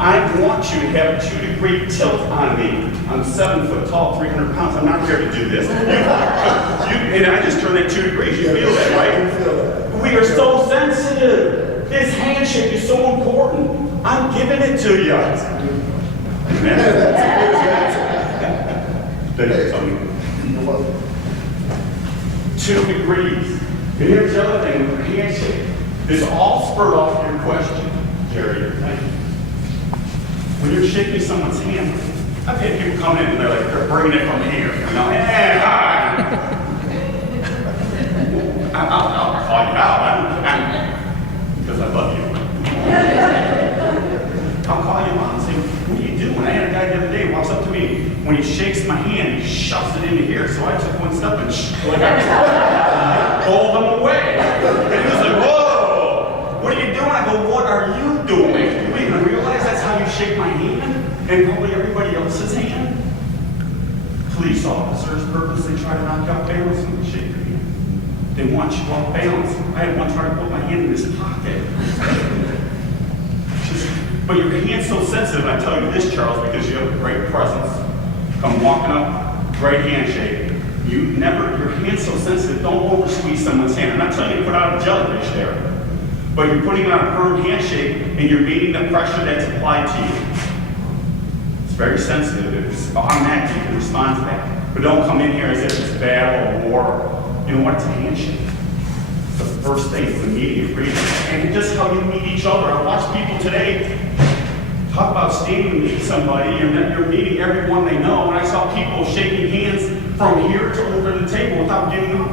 I want you to have a 2-degree tilt on me. I'm 7 foot tall, 300 pounds. I'm not here to do this. And I just turned that 2 degrees. You feel that, right? We are so sensitive. This handshake is so important. I'm giving it to you. Thank you, Tony. You're welcome. 2 degrees. And here's the other thing, with your handshake. This all spurred off your question, Jerry. Thank you. When you're shaking someone's hand, I've had people come in and they're bringing it from here. You know, hey, hi. I'll call you out, because I love you. I'll call you out and say, what are you doing? I had a guy the other day walks up to me. When he shakes my hand, he shoves it into here. So I took one step and pulled him away. And he was like, whoa, what are you doing? I go, what are you doing? Do you even realize that's how you shake my hand? And probably everybody else's hand? Police officers purposely try to knock out balance when they shake your hand. They want you off balance. I had one try to put my hand in his pocket. But your hand's so sensitive, and I tell you this, Charles, because you have a great presence. Come walking up, great handshake. Your hand's so sensitive, don't over squeeze someone's hand. I'm not telling you to put out a jellyfish there. But you're putting on a firm handshake, and you're meeting the pressure that's applied to you. It's very sensitive. It's automatic, you can respond to that. But don't come in here as if it's a battle or war. You know what? It's a handshake. The first thing is the meeting of freedom. And just how you meet each other. I watch people today talk about standing to meet somebody and then you're meeting everyone they know. And I saw people shaking hands from here to over the table without getting up.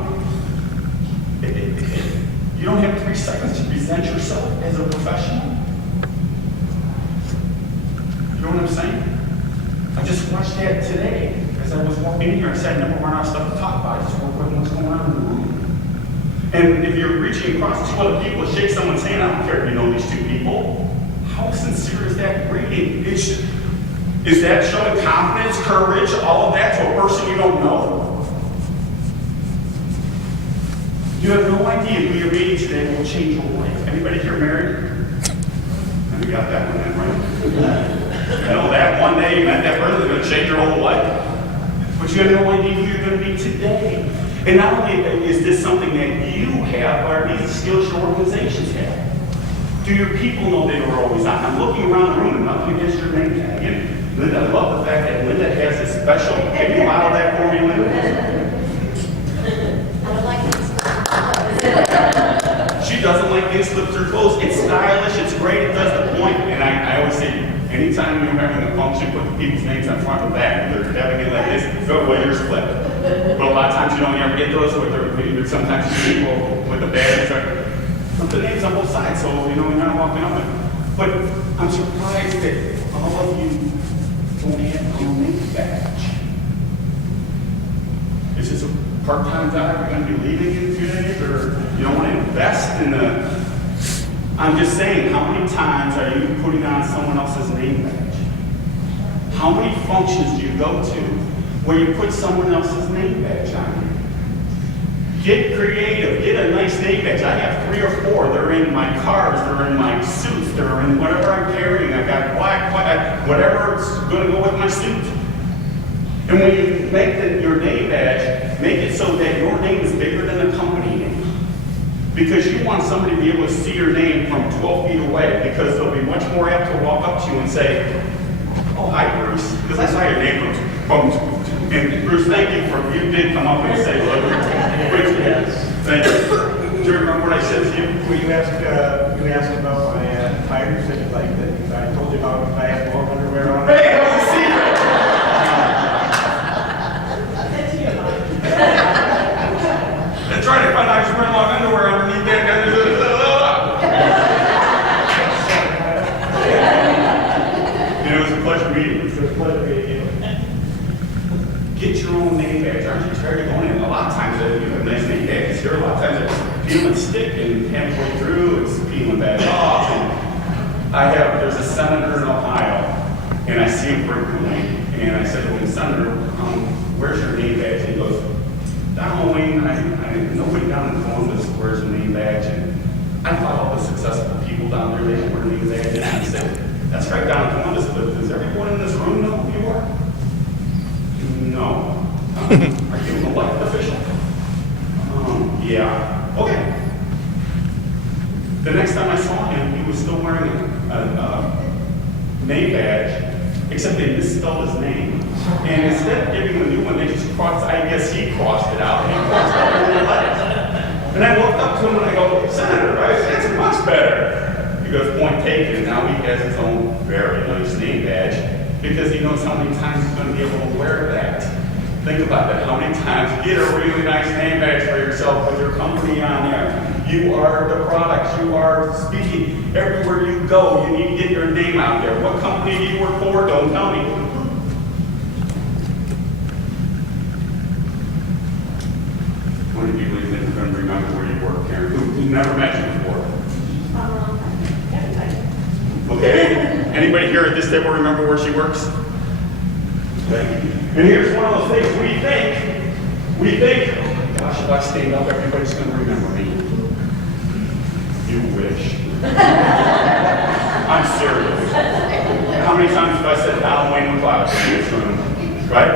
You don't have 3 seconds to present yourself as a professional. You know what I'm saying? I just watched that today as I was walking in here. I said, I never run out of stuff to talk about. I just work with what's going on in the room. And if you're reaching across 2 other people to shake someone's hand, I don't care if you know these 2 people. How sincere is that greeting? Is that showing confidence, courage, all of that to a person you don't know? You have no idea who you're meeting today will change your life. Anybody here married? You got that one in, right? You know that one day you met that person that's going to change your whole life. But you have no idea who you're going to be today. And not only is this something that you have, but are these skills your organizations have? Do your people know they were always on? I'm looking around the room and nothing against your name tag. And Linda, I love the fact that Linda has this special. Can you model that for me, Linda? I don't like this. She doesn't like things slipped through clothes. It's stylish, it's great, it does the point. And I always say, anytime you're having a function, put the people's names on front and back. They're having it like this, go away, yours flip. But a lot of times you don't ever get those with sometimes people with the badges are put the names on both sides, so you know you're not walking up it. But I'm surprised that all of you don't have your name badge. Is this a part-time job you're going to be leaving in a few days, or you don't want to invest in the? I'm just saying, how many times are you putting on someone else's name badge? How many functions do you go to where you put someone else's name badge on you? Get creative, get a nice name badge. I have 3 or 4. They're in my cars, they're in my suits, they're in whatever I'm carrying. I've got black, white, whatever's going to go with my suit. And when you make your name badge, make it so that your name is bigger than the company name. Because you want somebody to be able to see your name from 12 feet away, because they'll be much more apt to walk up to you and say, oh, hi, Bruce. Because I saw your name from and Bruce, thank you you did come up and say, look, thank you. Do you remember what I said to you? Well, you asked about my tires and like that. I told you about if I had long underwear on. Hey, that was a secret! And trying to find out you're wearing long underwear underneath that. It was a pleasure meeting you. It was a pleasure meeting you. Get your own name badge. Aren't you tired of going in? A lot of times you have nice name badges here. A lot of times it's peel and stick, and halfway through it's peeling back off. And there's a senator in Ohio, and I see him frequently. And I said, well, Senator, where's your name badge? And he goes, down Wayne, nobody down in Columbus wears a name badge. And I thought all the successful people down there, they don't wear a name badge. And I said, that's right down in Columbus, but does everyone in this room know who you are? No. Are you an elected official? Yeah. Okay. The next time I saw him, he was still wearing a name badge except they misspelled his name. And instead of giving him a new one, they just crossed, I guess he crossed it out, and he crossed out all the letters. And I walked up to him and I go, Senator, I said, that's much better. He goes, point taken. Now he has his own very nice name badge because he knows how many times he's going to be able to wear that. Think about that. How many times get a really nice name badge for yourself with your company on there. You are the product. You are speaking everywhere you go. You need to get your name out there. What company do you work for? Don't tell me. How many people do you think are going to remember where you work, Karen? Who never met you before? Okay. Anybody here at this table remember where she works? Okay. And here's one of those things we think, oh gosh, if I stand up, everybody's going to remember me. You wish. I'm serious. How many times have I said Halloween McLeod in this room? Right?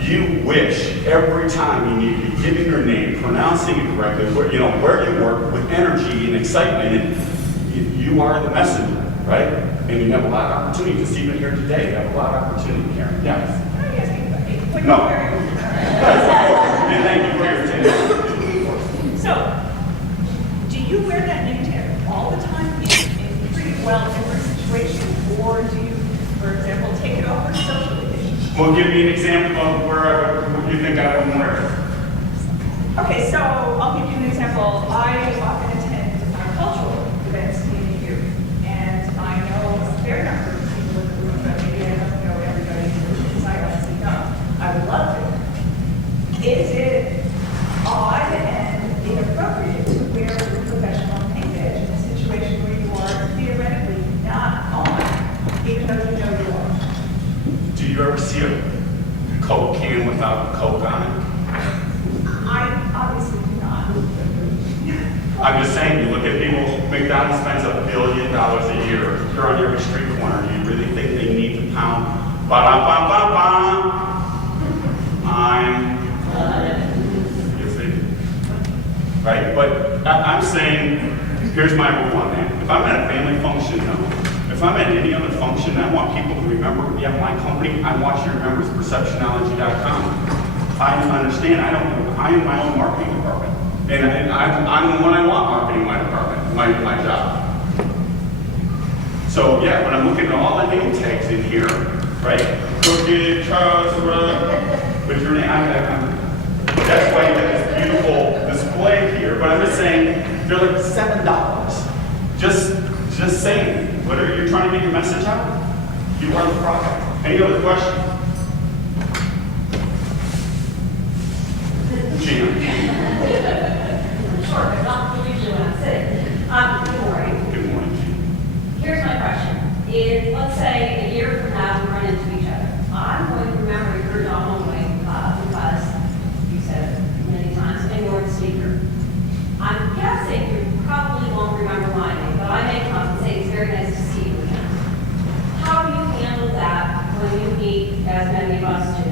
You wish every time you need to be giving your name, pronouncing it correctly, where you work with energy and excitement, and you are the messenger, right? And you have a lot of opportunity. Just even here today, you have a lot of opportunity, Karen. Yes. No. And thank you for your attention. So, do you wear that name tag all the time in pretty well different situations, or do you, for example, take it over socially? Well, give me an example of where you think I would wear it. Okay, so I'll give you an example. I often attend cultural events in the year, and I know a fair number of people in the room, but maybe I don't know everybody in the room because I honestly don't. I would love to. Is it odd and inappropriate to wear a professional name badge in a situation where you are theoretically not on, even though you know you are? Do you ever see a Coke can without Coke on it? I obviously do not. I'm just saying, you look at people, McDonald's spends $1 billion a year. They're on every street corner. Do you really think they need to pound, ba-da-ba-ba-ba? Yes, they do. Right? But I'm saying, here's my rule on that. If I'm at a family function, no. If I'm at any other function, I want people to remember, yeah, my company, I want you to remember it's Perceptionology.com. I understand, I am my own marketing department. And I'm the one I want marketing my department, my job. So yeah, when I'm looking at all the name tags in here, right? Cookie, Charles, with your name, that's why you have this beautiful display here. But I'm just saying, they're like $7. Just saying. Whether you're trying to get your message out, you are the product. Any other questions? Gina. Sure, but not usually when I'm sitting. Good morning. Good morning, Gina. Here's my question. If, let's say, a year from now, we run into each other, I'm going to remember your Donald Wayne because you said it many times, and you're the speaker. I'm guessing you probably won't remember my name, but I may come and say it's very nice to see you again. How do you handle that when you meet, as many of us do,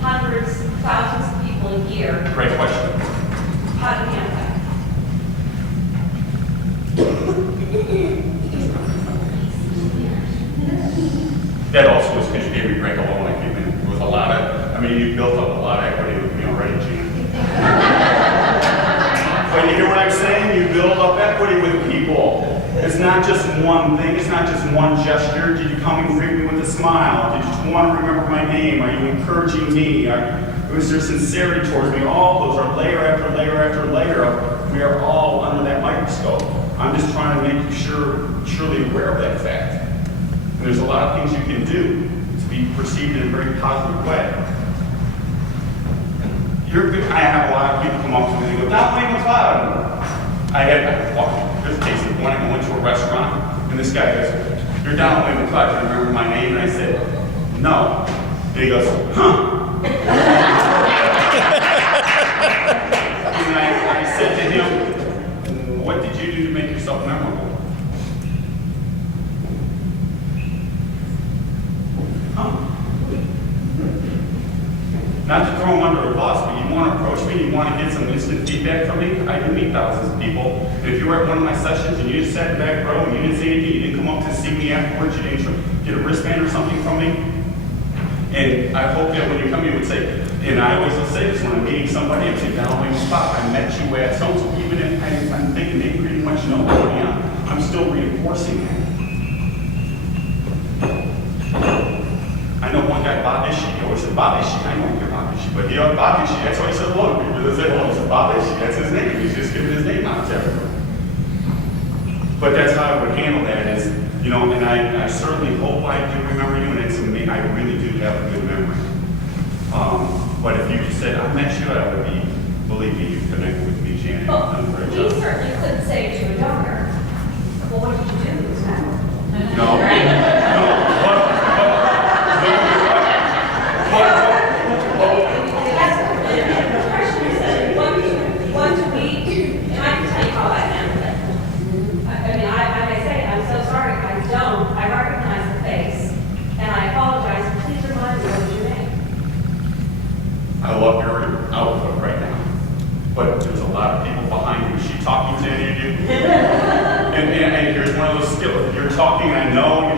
hundreds, thousands of people a year? Great question. How do you handle that? That also was because you gave me break alone like you've been with a lot of, you built up a lot of equity with me already, Gina. But you hear what I'm saying? You build up equity with people. It's not just one thing, it's not just one gesture. Did you come and greet me with a smile? Did you just want to remember my name? Are you encouraging me? Was there sincerity towards me? All those are layer after layer after layer of, we are all under that microscope. I'm just trying to make you surely aware of that fact. And there's a lot of things you can do to be perceived in a very positive way. I have a lot of people come up to me and they go, Don Wayne McLeod. There's a case in point, I went to a restaurant, and this guy goes, you're Don Wayne McLeod, do you remember my name? And I said, no. And he goes, huh. And I said to him, what did you do to make yourself memorable? Not to throw him under a bus, but you want to approach me, you want to get some instant feedback from me. I do meet thousands of people. And if you were at one of my sessions and you just sat back row and you didn't say anything, you didn't come up to see me afterwards, you didn't get a wristband or something from me. And I hope that when you come, you would say, and I always will say this when I'm meeting somebody, I say, down on the spot, I met you at so-and-so, even if I'm thinking they pretty much know who I am, I'm still reinforcing that. I know one guy, Bob Ishii, he always said, Bob Ishii, I know you're Bob Ishii, but you know, Bob Ishii, that's why he said hello to people. They say, hello, he said, Bob Ishii, that's his name, he's just giving his name out to everyone. But that's how I would handle that is, you know, and I certainly hope I do remember you, and it's amazing, I really do have a good memory. But if you just said, I met you, I would be, believe me, you connect with me, Janet. Well, Done a great we job. certainly couldn't say to a donor, well, what did you do this memorable? No. The question is, once a week, and I can tell you how I handle it. I mean, like I say, I'm so sorry, I recognize the face, and I apologize, please remind me what was your name? I love your output right now, but there's a lot of people behind you. Is she talking to any of you? and here's one of those skills. If you're talking, I know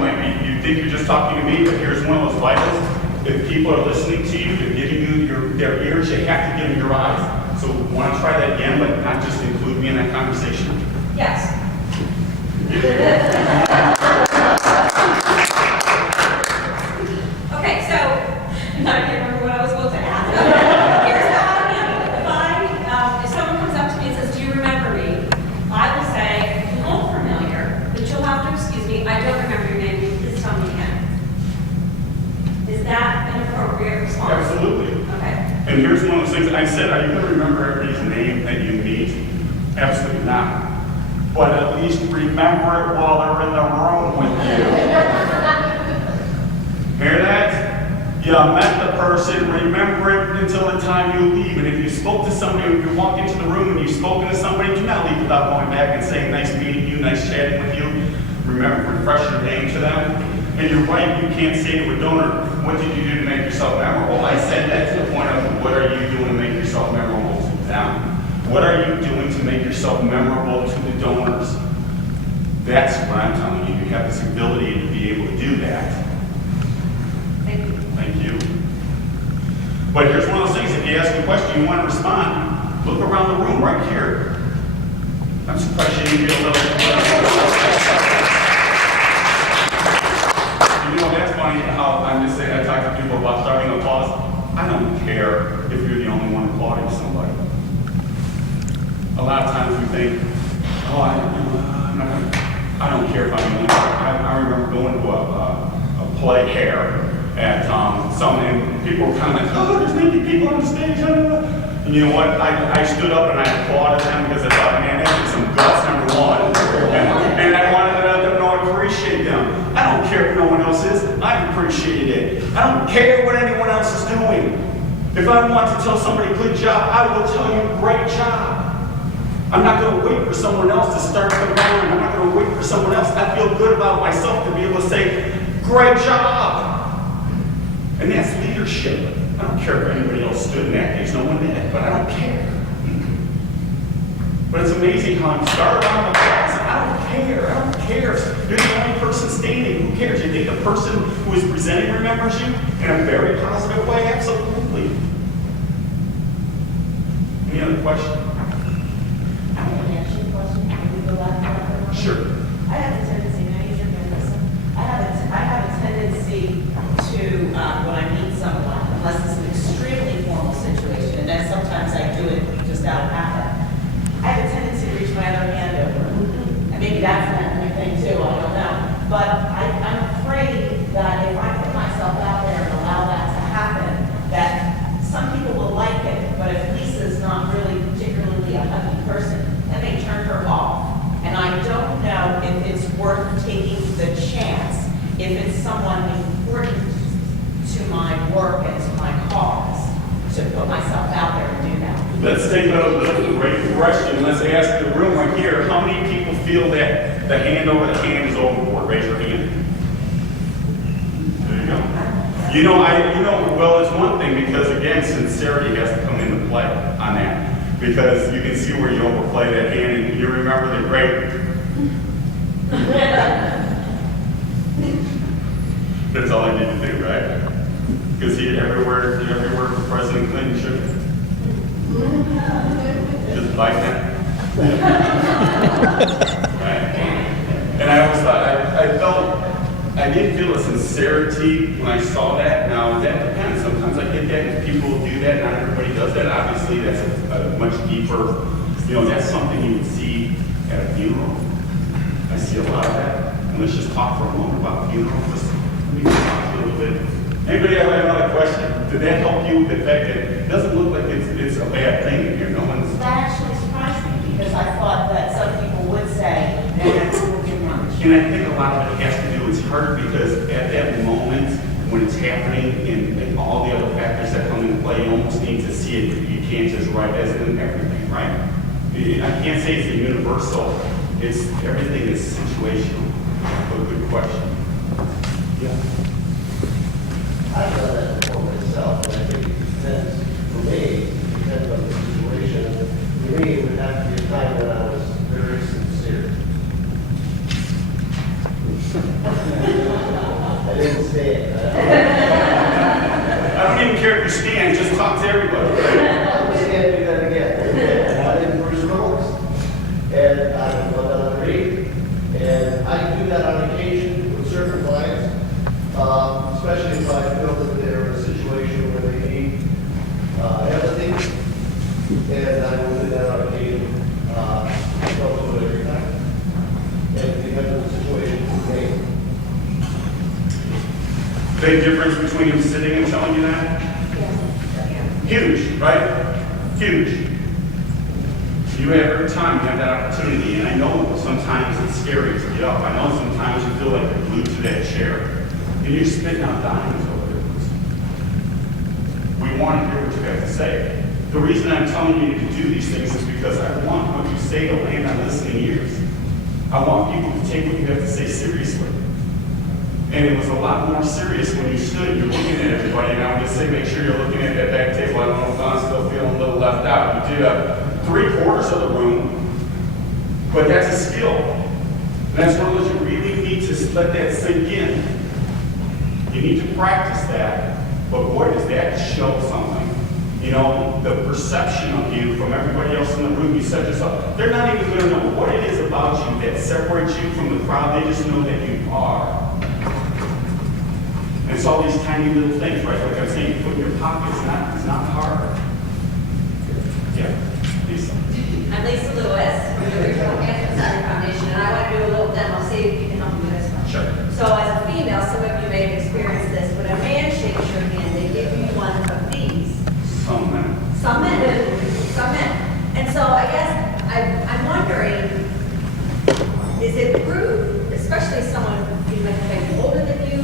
you think you're just talking to me, but here's one of those vitals. If people are listening to you, they're giving you their ears, you have to give them your eyes. So want to try that again, but not just include me in that conversation? Yes. Okay, so, now I can't remember what I was supposed to ask. Here's how I handle it. If someone comes up to me and says, do you remember me? I will say, you look familiar, but you'll have to excuse me, I don't remember your name, please tell me again. Is that an appropriate response? Absolutely. Okay. And here's one of those things. I said, are you going to remember everybody's name that you meet? Absolutely not. But at least remember it while they're in the room with you. Hear that? You met the person, remember it until the time you leave. And if you spoke to somebody, if you walk into the room and you've spoken to somebody, do not leave without going back and saying, nice meeting you, nice chatting with you. Remember, refresh your name to them. And you're right, you can't say to a donor, what did you do to make yourself memorable? I said that to the point of, what are you doing to make yourself memorable to them? What are you doing to make yourself memorable to the donors? That's what I'm telling you. You have this ability to be able to do that. Thank you. Thank you. But here's one of those things, if you ask a question, you want to respond, look around the room right here. I'm surprised you didn't get a little... You know, that's funny how I'm just saying, I talk to people about starting applause. I don't care if you're the only one applauding somebody. A lot of times we think, oh, I don't care if I'm the only one. I remember going to a play here at and people were kind of like, oh, there's naked people on the stage. And you know what? I stood up and I applauded them because I thought, man, that took some guts, number one. And I wanted to let them know I appreciate them. I don't care if no one else is. I appreciate it. I don't care what anyone else is doing. If I want to tell somebody good job, I will tell you great job. I'm not going to wait for someone else to start the round. I'm not going to wait for someone else. I feel good about myself to be able to say, great job. And that's leadership. I don't care if anybody else stood in that case. No one did, but I don't care. But it's amazing how I'm started on the class. I don't care. I don't care. You're the only person standing. Who cares? You think the person who is presenting remembers you in a very positive way? Absolutely. Any other questions? Sure. I have a tendency, now use your medicine. I have a tendency to, when I meet someone, unless it's an extremely formal situation, and then sometimes I do it just out of habit, I have a tendency to reach my other hand over. And maybe that's not my thing too, I don't know. But I'm afraid that if I put myself out there and allow that to happen, that some people will like it, but if Lisa's not really particularly a huggy person, that may turn her off. And I don't know if it's worth taking the chance if it's someone important to my work and to my cause to put myself out there and do that. Let's take a great question. Let's ask the room right here. How many people feel that the hand over the hand is overboard? Raise your hand. There you go. Well, it's one thing because again, sincerity has to come into play on that. Because you can see where you overplay that hand and you remember the great. That's all I need to do, right? Because every word from President Clinton should. Just like that. Right? And I always thought, I didn't feel a sincerity when I saw that. Now, that depends. Sometimes I get that, and people do that, not everybody does that. Obviously, that's a much deeper, that's something you would see at a funeral. I see a lot of that. And let's just talk for a moment about funerals. Let me talk a little bit. Anybody have another question? Did that help you? The fact that it doesn't look like it's a bad thing here. No one's. That actually surprised me because I thought that some people would say, that will get lunch. And I think a lot of it has to do, it's hard because at that moment when it's happening and all the other factors that come into play, you almost need to see it. You can't just write as in everything, right? I can't say it's a universal. Everything is situational. But good question. Yeah. I've done that before myself, and I think it depends, for me, it depends on the situation. For me, it would have to be a time when I was very sincere. I didn't stand. I don't even care if you stand, just talk to everybody, right? I can't do that again. I did Bruce Willis, and I would go down the read, and I do that on occasion with certain clients, especially if I feel that they're in a situation where they need empathy, and I will do that on occasion. I don't do it every time, and it depends on the situation for me. Big difference between him sitting and telling you that? Huge, right? Huge. You have every time you have that opportunity, and I know sometimes it's scary to get up. I know sometimes you feel like you're glued to that chair, and you're spitting out diamonds over there. We want to hear what you have to say. The reason I'm telling you to do these things is because I want what you say to land on listening ears. I want people to take what you have to say seriously. And it was a lot more serious when you stood and you're looking at everybody. And I would just say, make sure you're looking at that back table. I don't know if I'm still feeling a little left out. You did 3/4 of the room, but that's a skill. And that's one of those you really need to let that sink in. You need to practice that, but boy, does that show something. The perception of you from everybody else in the room, you set this up. They're not even going to know what it is about you that separates you from the crowd. They just know that you are. And it's all these tiny little things, right? Like I was saying, you put in your pocket, it's not hard. Yeah, Lisa. I'm Lisa Lewis from the Original Cancer Center Foundation, and I want to do a little demo, see if you can help me with this one. Sure. So as a female, some of you may have experienced this. When a man shakes your hand, they give you one of these. Some men. Some men. And so I guess I'm wondering, is it rude, especially someone who might be older than you,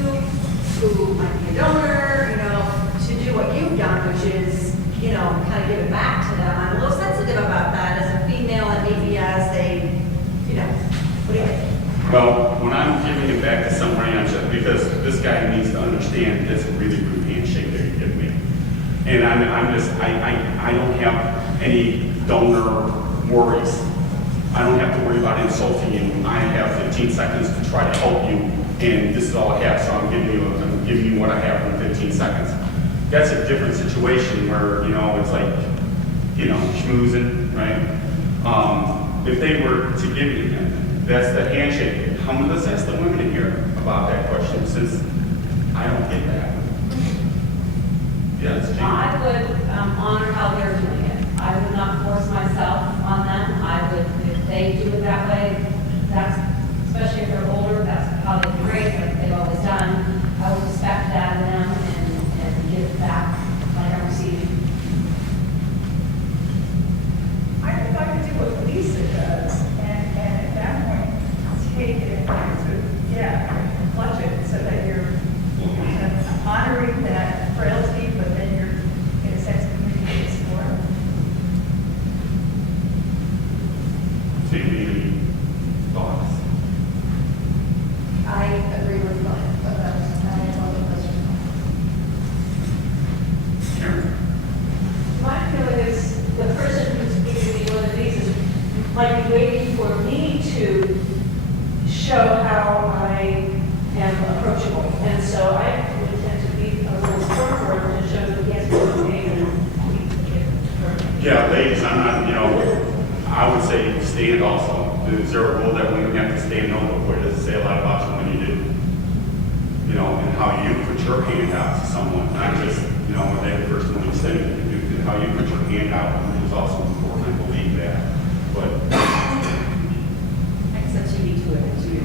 who might be a donor, to do what you've done, which is, kind of give it back to them. I'm a little sensitive about that as a female and maybe as a, what do you think? Well, when I'm giving it back to somebody, because this guy needs to understand it's a really rude handshake that you're giving me. And I don't have any donor worries. I don't have to worry about insulting you. I have 15 seconds to try to help you, and this is all I have, so I'm giving you what I have in 15 seconds. That's a different situation where, it's like, schmoozing, right? If they were to give you, that's the handshake. Let's ask the women in here about that question, since I don't get that. Yes, Jean. I would honor how they're doing it. I would not force myself on them. I would, if they do it that way, that's, especially if they're older, that's how they do it, like they've always done. I would respect that in them and give it back like I'm receiving. I think I could do what Lisa does, and at that point, take it and clutch it so that you're honoring that frailty, but then you're, in a sense, communicating support. ladies, I'm not, I would say stand also. Is there a rule that women have to stand? No, but boy, does it say a lot about you when you do. And how you put your hand out to someone, not just, when they're the first one you say, how you put your hand out is also important. I believe that. But I guess that's unique to it,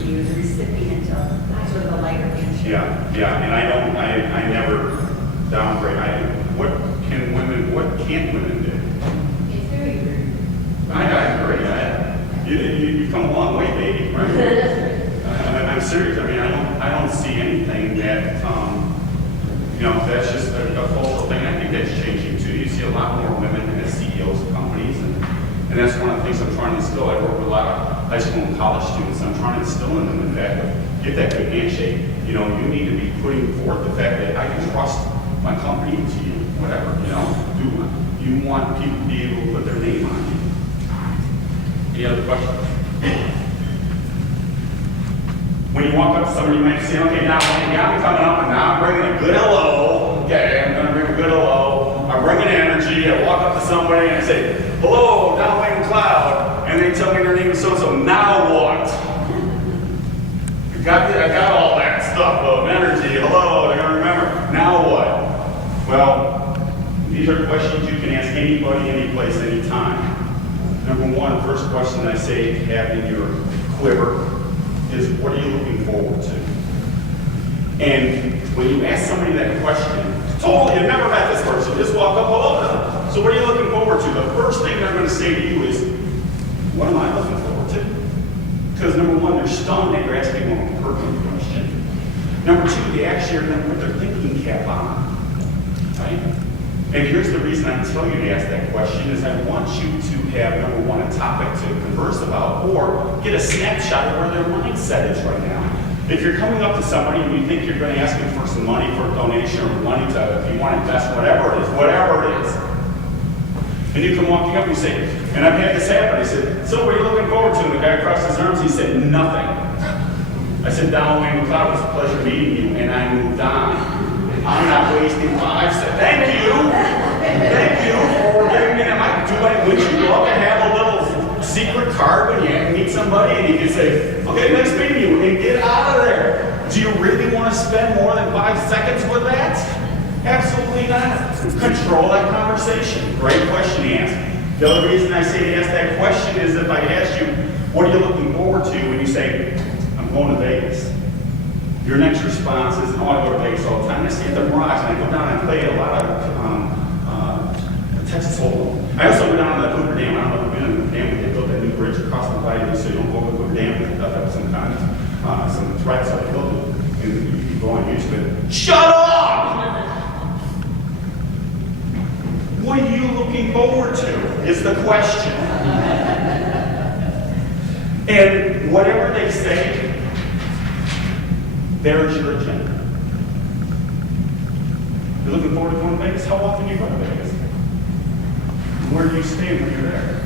you're the recipient of sort of the lighter handshake. yeah, and I never downgrade. What can't women do? It's very rude. I agree. You've come a long way, baby, right? I'm serious. I mean, I don't see anything that, that's just a cultural thing. I think that's changing too. You see a lot more women as CEOs of companies, and that's one of the things I'm trying to instill. I work with a lot of high school and college students. I'm trying to instill in them the fact that get that good handshake. You need to be putting forth the fact that I can trust my company to you, whatever. Do you want people to be able to put their name on you? Any other questions? When you walk up to somebody, you might say, okay, now you got me coming up, and now I'm bringing a good hello. Okay, I'm going to bring a good hello. I'm bringing energy. I walk up to somebody and I say, hello, downwind cloud. And they tell me their name is so-and-so. Now what? I got all that stuff of energy. Hello, they're going to remember. Now what? Well, these are questions you can ask anybody, any place, anytime. Number one, first question I say have in your quiver is, what are you looking forward to? And when you ask somebody that question, totally, you've never met this person, just walk up, hello to them. So what are you looking forward to? The first thing they're going to say to you is, what am I looking forward to? Because number one, they're stunned that you're asking them a pertinent question. Number two, they actually are going to put their thinking cap on, right? And here's the reason I tell you to ask that question is I want you to have, number one, a topic to converse about, or get a snapshot of where their mindset is right now. If you're coming up to somebody and you think you're going to ask them for some money for a donation or money to, if you want to invest, whatever it is, and you come walking up and you say, and I've had this happen, I said, so what are you looking forward to? And the guy crossed his arms, he said, nothing. I said, downwind cloud, it was a pleasure meeting you, and I moved on. I'm not wasting time. I said, thank you for giving me that mic. Would you love to have a little secret card when you meet somebody and you can say, okay, nice meeting you, and get out of there? Do you really want to spend more than 5 seconds with that? Absolutely not. Control that conversation. Great question to ask. The other reason I say to ask that question is if I ask you, what are you looking forward to when you say, I'm going to Vegas? Your next response is, oh, I go to Vegas all the time. I stay at the Mirage, and I go down and play a lot of Texas Hold'em. I also go down to the Hoover Dam. I don't know if you've been in the dam, but they built that new bridge across the bayou, so you don't go over the Hoover Dam. I thought that was some kind of, some threats that killed it. And you can go on YouTube and, shut up! What are you looking forward to is the question. And whatever they say, there's your agenda. You're looking forward to going to Vegas? How often do you go to Vegas? Where do you stay when you're there?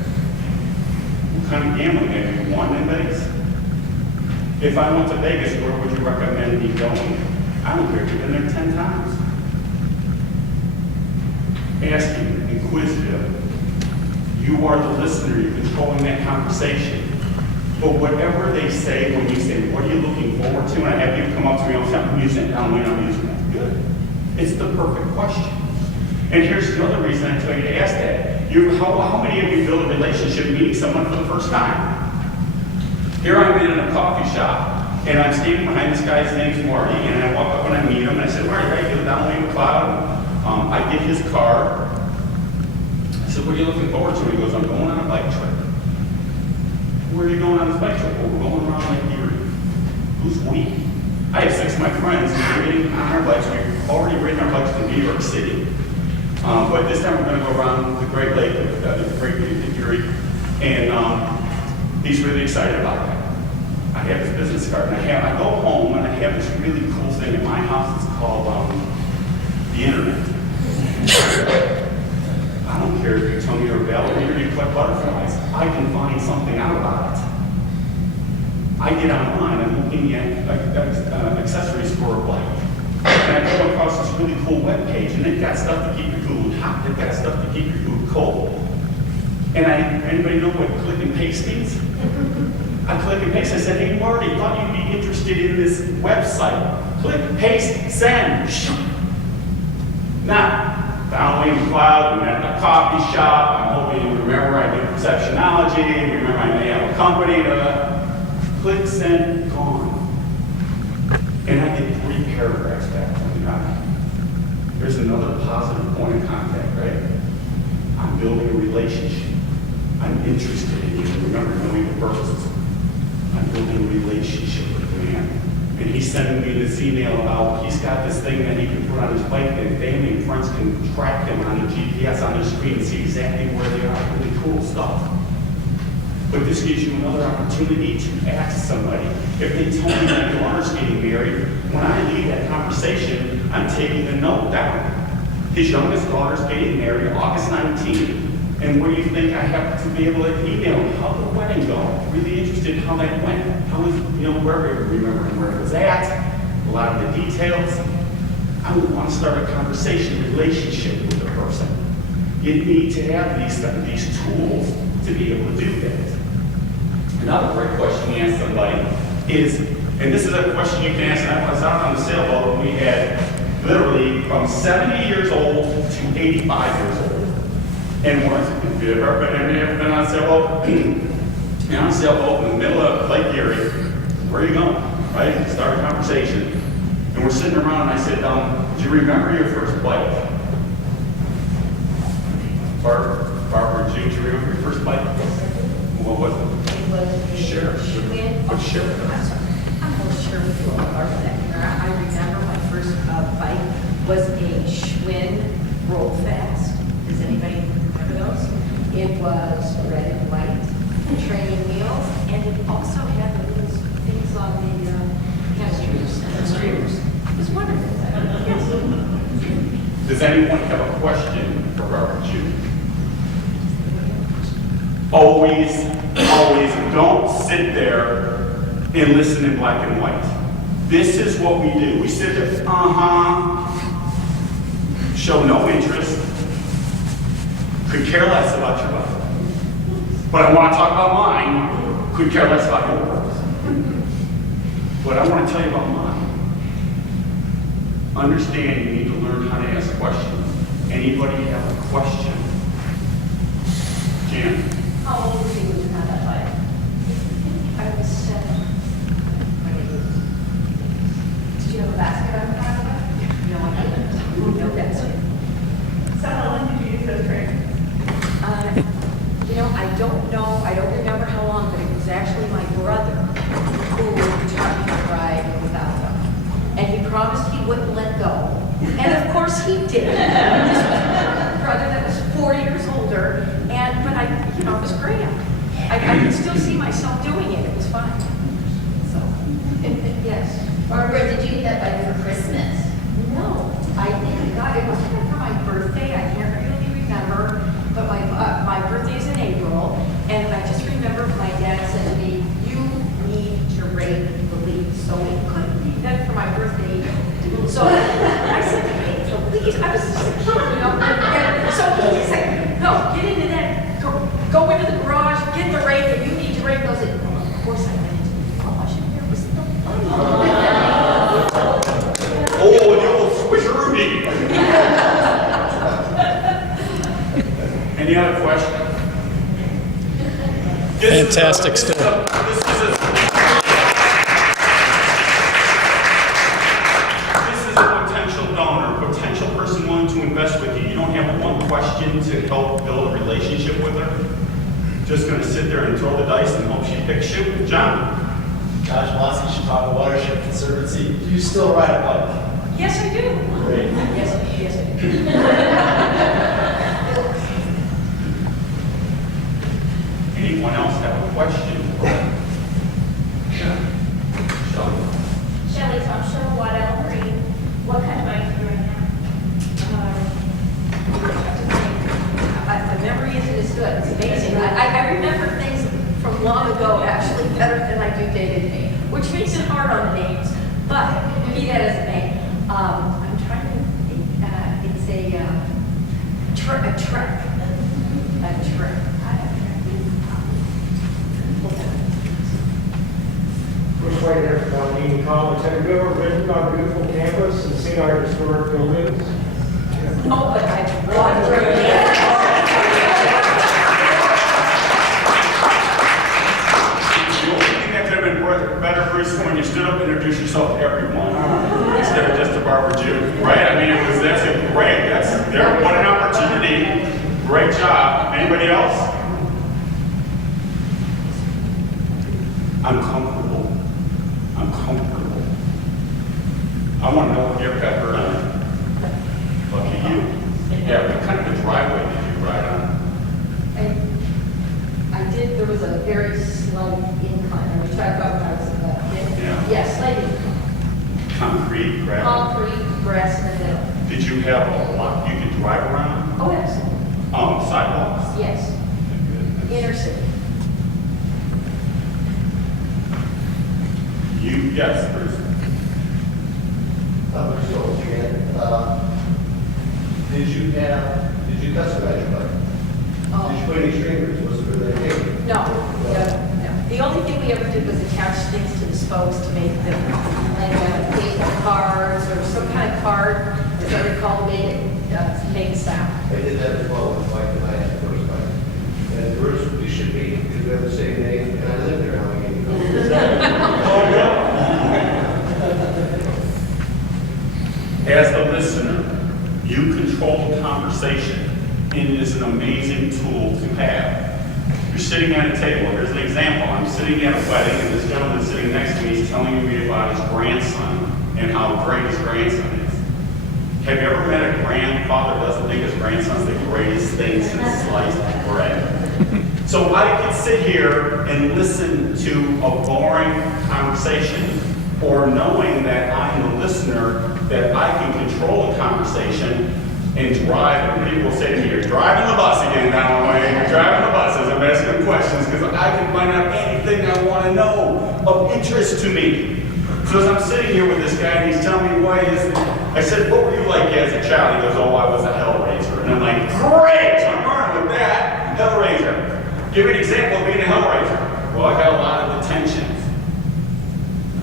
What kind of gambling have you won in Vegas? If I went to Vegas, where would you recommend me going? I don't care if you've been there 10 times. Asking, inquisitive. You are the listener, you're controlling that conversation. But whatever they say, when you say, what are you looking forward to? And I have people come up to me all the time, I'm using it, downwind, I'm using it. Good. It's the perfect question. And here's the other reason I tell you to ask that. How many of you build a relationship meeting someone for the first time? Here I'm in a coffee shop, and I'm standing behind this guy's name's Marty, and I walk up and I meet him, and I said, Marty, right, you're downwind cloud. I get his card. I said, what are you looking forward to? He goes, I'm going on a bike trip. Where are you going on this bike trip? Well, we're going around Lake Erie. Who's we? I have 6 of my friends, and we're getting on our bikes. We've already ridden our bikes to New York City. But this time we're going to go around the Great Lake, the Great Lake Erie, and he's really excited about that. I have his business card, and I go home, and I have this really cool thing in my house. It's called the internet. I don't care if you tell me you're a ballerina or you collect butterflies. I can find something out about it. I get online, I'm looking at accessories for a bike. And I come across this really cool web page, and they've got stuff to keep your food hot. They've got stuff to keep your food cold. And anybody know what click and paste means? I click and paste. I said, hey, Marty, thought you'd be interested in this website. Click, paste, send. Now, downloading the cloud, we met at a coffee shop. I'm hoping you remember I do Perceptionology. Remember I may have a company. Click, send, gone. And I get 3 paragraphs back from the guy. There's another positive point of contact, right? I'm building a relationship. I'm interested in you. Remember, knowing the purposes. I'm building a relationship with the man. And he's sending me this email about he's got this thing that he can put on his bike and family and friends can track him on the GPS on the screen and see exactly where they are. Really cool stuff. But this gives you another opportunity to ask somebody. If they tell me my daughter's getting married, when I leave that conversation, I'm taking a note down. His youngest daughter's getting married August 19th. And what do you think I have to be able to email him? How'd the wedding go? Really interested in how that went. How was, remembering where it was at, a lot of the details. I would want to start a conversation, relationship with the person. You need to have these tools to be able to do that. Another great question to ask somebody is, and this is a question you can ask, and I was out on the sailboat, and we had literally from 70 years old to 85 years old. And once, if you've ever been on a sailboat, you're on a sailboat in the middle of Lake Erie, where are you going? Right? Start a conversation. And we're sitting around, and I said, do you remember your first bike? Barbara, do you remember your first bike? What was it? It was Sure. Schwinn. What sure? I'm sorry. I'm not sure if you'll remember that. I remember my first bike was a Schwinn Roll Fast. Does anybody remember those? It was red and white, training wheels, and it also had the little things on the streamers. It was wonderful. Yes. Does anyone have a question for Barbara Jew? Always don't sit there and listen in black and white. This is what we do. We sit there, show no interest, could care less about your life. But I want to talk about mine, could care less about yours. But I want to tell you about mine. Understand you need to learn how to ask questions. Anybody have a question? Jan? How old were you when you had that bike? I was 7. Did you have a basket on the back of it? No, I didn't. No, that's it. So how long did you use those trains? I don't know, I don't remember how long, but it was actually my brother who taught me to ride without them. And he promised he wouldn't let go. And of course he did. This was my brother that was 4 years older, but it was great. I could still see myself doing it, it was fine. So, yes. Barbara, did you get that bike for Christmas? No, I think I got it. Was it for my birthday? I can't really remember. But my birthday is in April, and I just remember my dad said to me, "You need to rake the leaves." So it couldn't be done for my birthday. So I said, "Rake the leaves." I was just a kid, And so he said, "No, get into that. Go into the garage, get the rake, and you need to rake those." And of course, I went into the garage, and there was the bunny. Oh, the old switcheroo. Any other questions? Fantastic stuff. This is a potential donor, potential person willing to invest with you. You don't have one question to help build a relationship with her. Just going to sit there and throw the dice and hope she picks you. John? Josh Mossy, Chicago Watershed Conservancy. Do you still ride a bike? Yes, I do. Great. Yes, I do. Anyone else have a question? Shelley? Shelley Thompson, Waddell Green. What kind of bike do you ride The memory isn't as good. It's amazing. I remember things from long ago actually better than I do day to day, which makes it hard on the names. But be that as it may, I'm trying to think. It's a trek. A trek. community college. Have you ever been to our beautiful campus and seen our historic buildings? No, but I've walked through it. The only thing that could have been better, Bruce, when you stood up and introduced yourself to everyone instead of just to Barbara Jew, right? I mean, what an opportunity. Great job. Anybody else? I'm comfortable. I want to know if you ever got hurt on it. Lucky you. Yeah, what kind of a driveway did you ride on? I did, there was a very slight incline, and we talked about when I was in the, Yeah. yes, slight incline. Concrete, gravel? Concrete, grass in the middle. Did you have a lot you could drive around? Oh, absolutely. Sidewalks? Yes, inner city. Yes, Bruce. Bruce Jones again. Did you customize your bike? Did you put any stringers? Was it really big? No. The only thing we ever did was attach things to the spokes to make them, like paper cards or some kind of card, as I recall, made a sound. I did that as well with the bike that I had the first bike. And Bruce, we should be, because we have the same name, and I live there, how many years ago? As the listener, you control the conversation, and it is an amazing tool to have. You're sitting at a table. Here's an example. I'm sitting at a wedding, and this gentleman sitting next to me is telling me about his grandson and how great his grandson is. Have you ever met a grandfather who doesn't think his grandson's the greatest thing since sliced bread? So I could sit here and listen to a boring conversation, or knowing that I'm the listener, that I can control the conversation and drive. And people will say to me, "You're driving the bus again, Dalloway. You're driving the bus," as I'm asking questions, because I can find out anything I want to know of interest to me. So as I'm sitting here with this guy, and he's telling me why he is, I said, "What were you like as a child?" He goes, "Oh, I was a hellraiser." And I'm like, "Great! I'm running with that. Hellraiser. Give me an example of being a hellraiser." "Well, I got a lot of detentions."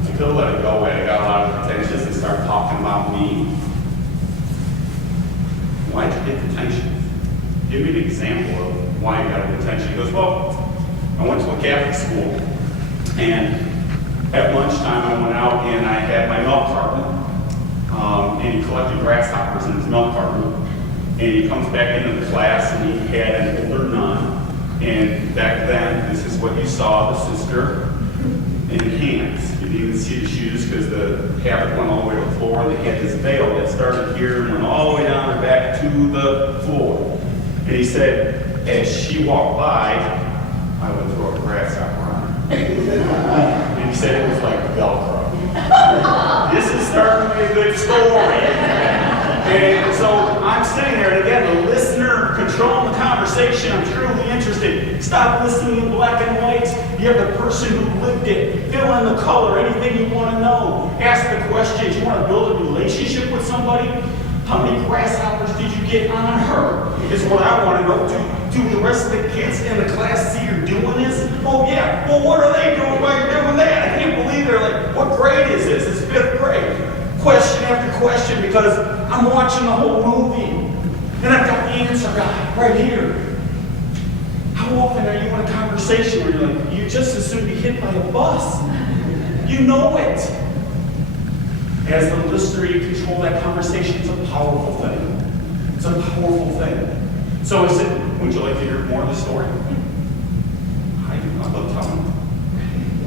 I could have let it go away. I got a lot of detentions and start talking about me. "Why'd you get detention? Give me an example of why you got a detention." He goes, "Well, I went to a Catholic school, and at lunchtime I went out and I had my milk carton, and he collected grasshoppers in his milk carton, and he comes back into the class and he had an older nun, and back then, this is what you saw, the sister in hands. You didn't even see the shoes because the habit went all the way to the floor, and they had this veil that started here and went all the way down and back to the floor. And he said, as she walked by, I would throw a grasshopper on her. And he said it was like Velcro. This is starting to be a good story. And so I'm sitting there, and again, the listener controlling the conversation. I'm truly interested. Stop listening in black and white. You have the person who lived it. Fill in the color, anything you want to know. Ask the questions. You want to build a relationship with somebody? How many grasshoppers did you get on her? Is what I want to know. Do the rest of the kids in the class see you're doing this? Oh yeah. Well, what are they doing while you're doing that? I can't believe they're like, what grade is this? It's 5th grade. Question after question, because I'm watching the whole movie. And I've got the answer guy right here. How often are you in a conversation where you're like, you just as soon be hit by a bus? You know it. As the listener, you control that conversation. It's a powerful thing. It's a powerful thing. So I said, would you like to hear more of the story? I do. I love telling.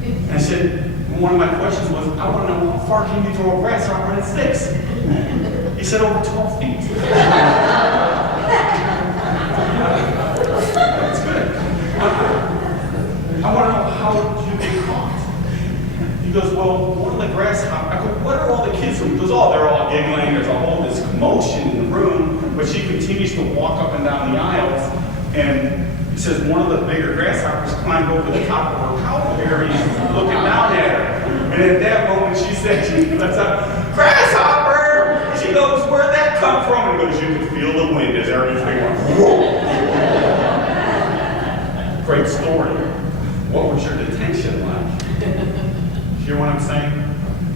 And I said, one of my questions was, I want to know how far can you throw a grasshopper and it sticks? He said, over 12 feet. That's good. I want to know how you get caught. He goes, well, one of the grasshoppers. I go, what are all the kids doing? He goes, oh, they're all giggling. There's all this commotion in the room. But she continues to walk up and down the aisles. And he says, one of the bigger grasshoppers climbed over the top of her cowberry, looking down at her. And at that moment, she said, she lets out, grasshopper! And she goes, where'd that come from? And he goes, you can feel the wind as everything went, whoa! Great story. What was your detention like? Hear what I'm saying?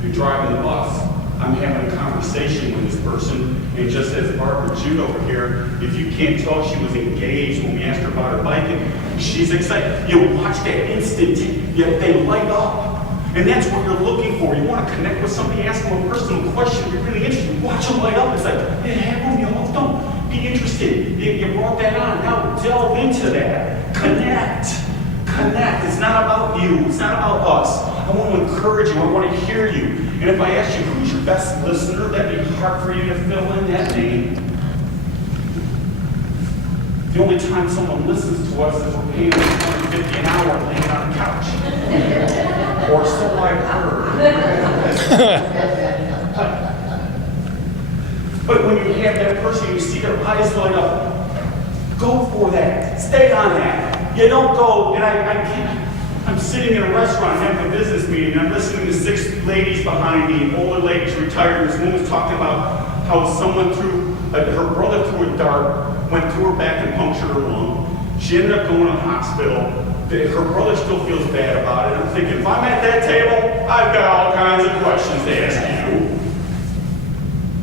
You're driving the bus. I'm having a conversation with this person, and just as Barbara Jude over here, if you can't tell she was engaged when we asked her about her biking, she's excited. You watch that instant, yet they light up. And that's what you're looking for. You want to connect with somebody, ask them a personal question, you're really interested. Watch them light up. It's like, yeah, have them, you know, don't be interested. You brought that on. Now delve into that. Connect. Connect. It's not about you. It's not about us. I want to encourage you. I want to hear you. And if I ask you who's your best listener, that'd be hard for you to fill in that name. The only time someone listens to us is we're paying them $150 an hour laying on the couch. Or so I've heard. But when you have that person, you see their eyes light up. Go for that. Stay on that. You don't go, and I can't. I'm sitting in a restaurant having a business meeting, and I'm listening to 6 ladies behind me, older ladies retired, and this woman's talking about how someone threw, her brother threw a dart, went through her back and punctured her lung. She ended up going to the hospital. Her brother still feels bad about it. I'm thinking, if I'm at that table, I've got all kinds of questions to ask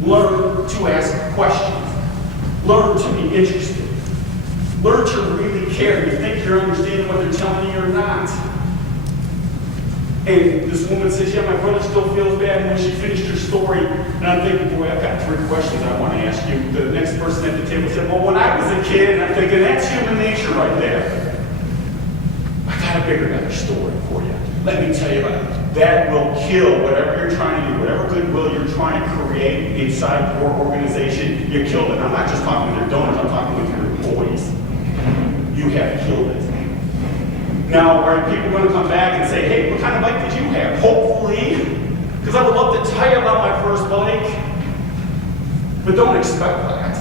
you. Learn to ask questions. Learn to be interested. Learn to really care. You think you're understanding what they're telling you or not. And this woman says, yeah, my brother still feels bad. And when she finished her story, and I'm thinking, boy, I've got 3 questions I want to ask you. The next person at the table said, well, when I was a kid, and I'm thinking, that's human nature right there. I got a bigger, better story for you. Let me tell you about it. That will kill whatever you're trying to do, whatever goodwill you're trying to create inside your organization, you killed it. I'm not just talking with your donors, I'm talking with your employees. You have killed it. Now, are people going to come back and say, hey, what kind of bike did you have? Hopefully, because I would love to tell you about my first bike, but don't expect that.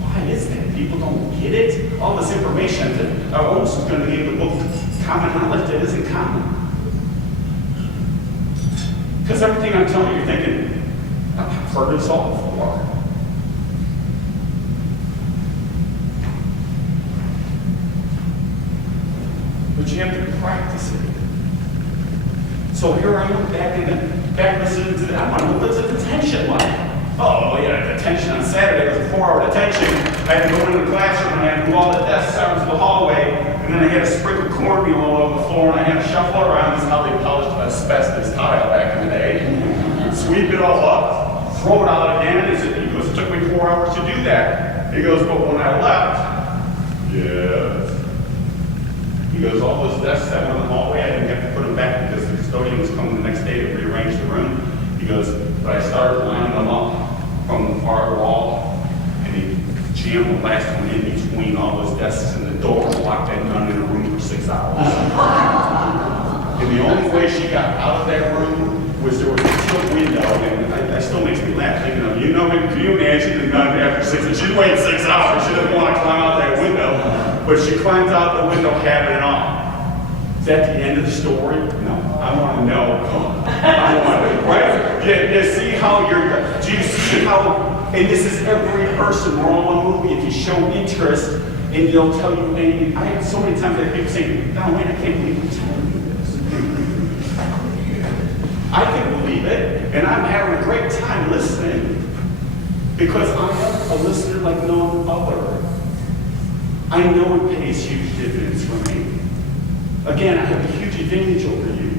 Why is that? People don't get it? All this information that I almost was going to give the book common knowledge that isn't common. Because everything I'm telling you, you're thinking, I've heard this all before. But you have to practice it. So here I am back listening to that. I want to know what's a detention like. Oh, yeah, detention on Saturday was a 4-hour detention. I had to go into the classroom and I had to move all the desks out into the hallway, and then I had to sprinkle cornmeal all over the floor, and I had to shuffle around. This is how they polished asbestos tile back in the day. Sweep it all up, throw it out again. He goes, it took me 4 hours to do that. He goes, but when I left, yes. He goes, all those desks that were in the hallway, I didn't have to put them back because the custodian was coming the next day to rearrange the room. He goes, but I started lining them up from the far wall, and he jammed the last one in between all those desks and the door, and locked that gun in a room for 6 hours. And the only way she got out of that room was there was a tilt window, and that still makes me laugh thinking of, you know, can you imagine the gun after 6 hours? She'd wait 6 hours, she didn't want to climb out that window. But she climbs out the window, having it on. Is that the end of the story? No. I want to know. I want to, right? You see how do you see how, and this is every person, we're all in a movie, if you show interest, and they'll tell you anything. I have so many times that people say, no, wait, I can't believe you're telling me this. I can believe it, and I'm having a great time listening, because I am a listener like no other. I know it pays huge dividends for me. Again, I have a huge advantage over you.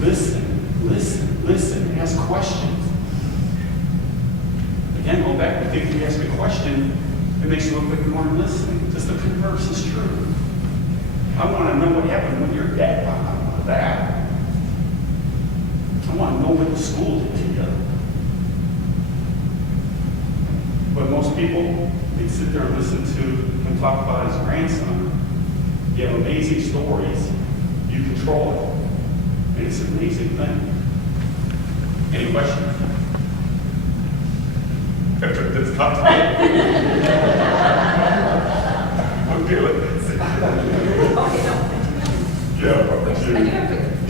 Listen, listen, listen, ask questions. Again, go back, I think if you ask a question, it makes you look like you weren't listening. Just the converse is true. I want to know what happened when you're dead. I want that. I want to know what the school did to you. But most people, they sit there and listen to him talk about his grandson. You have amazing stories. You control it. And it's an amazing thing. Any questions? After this tough time. I'm feeling it. Yeah, but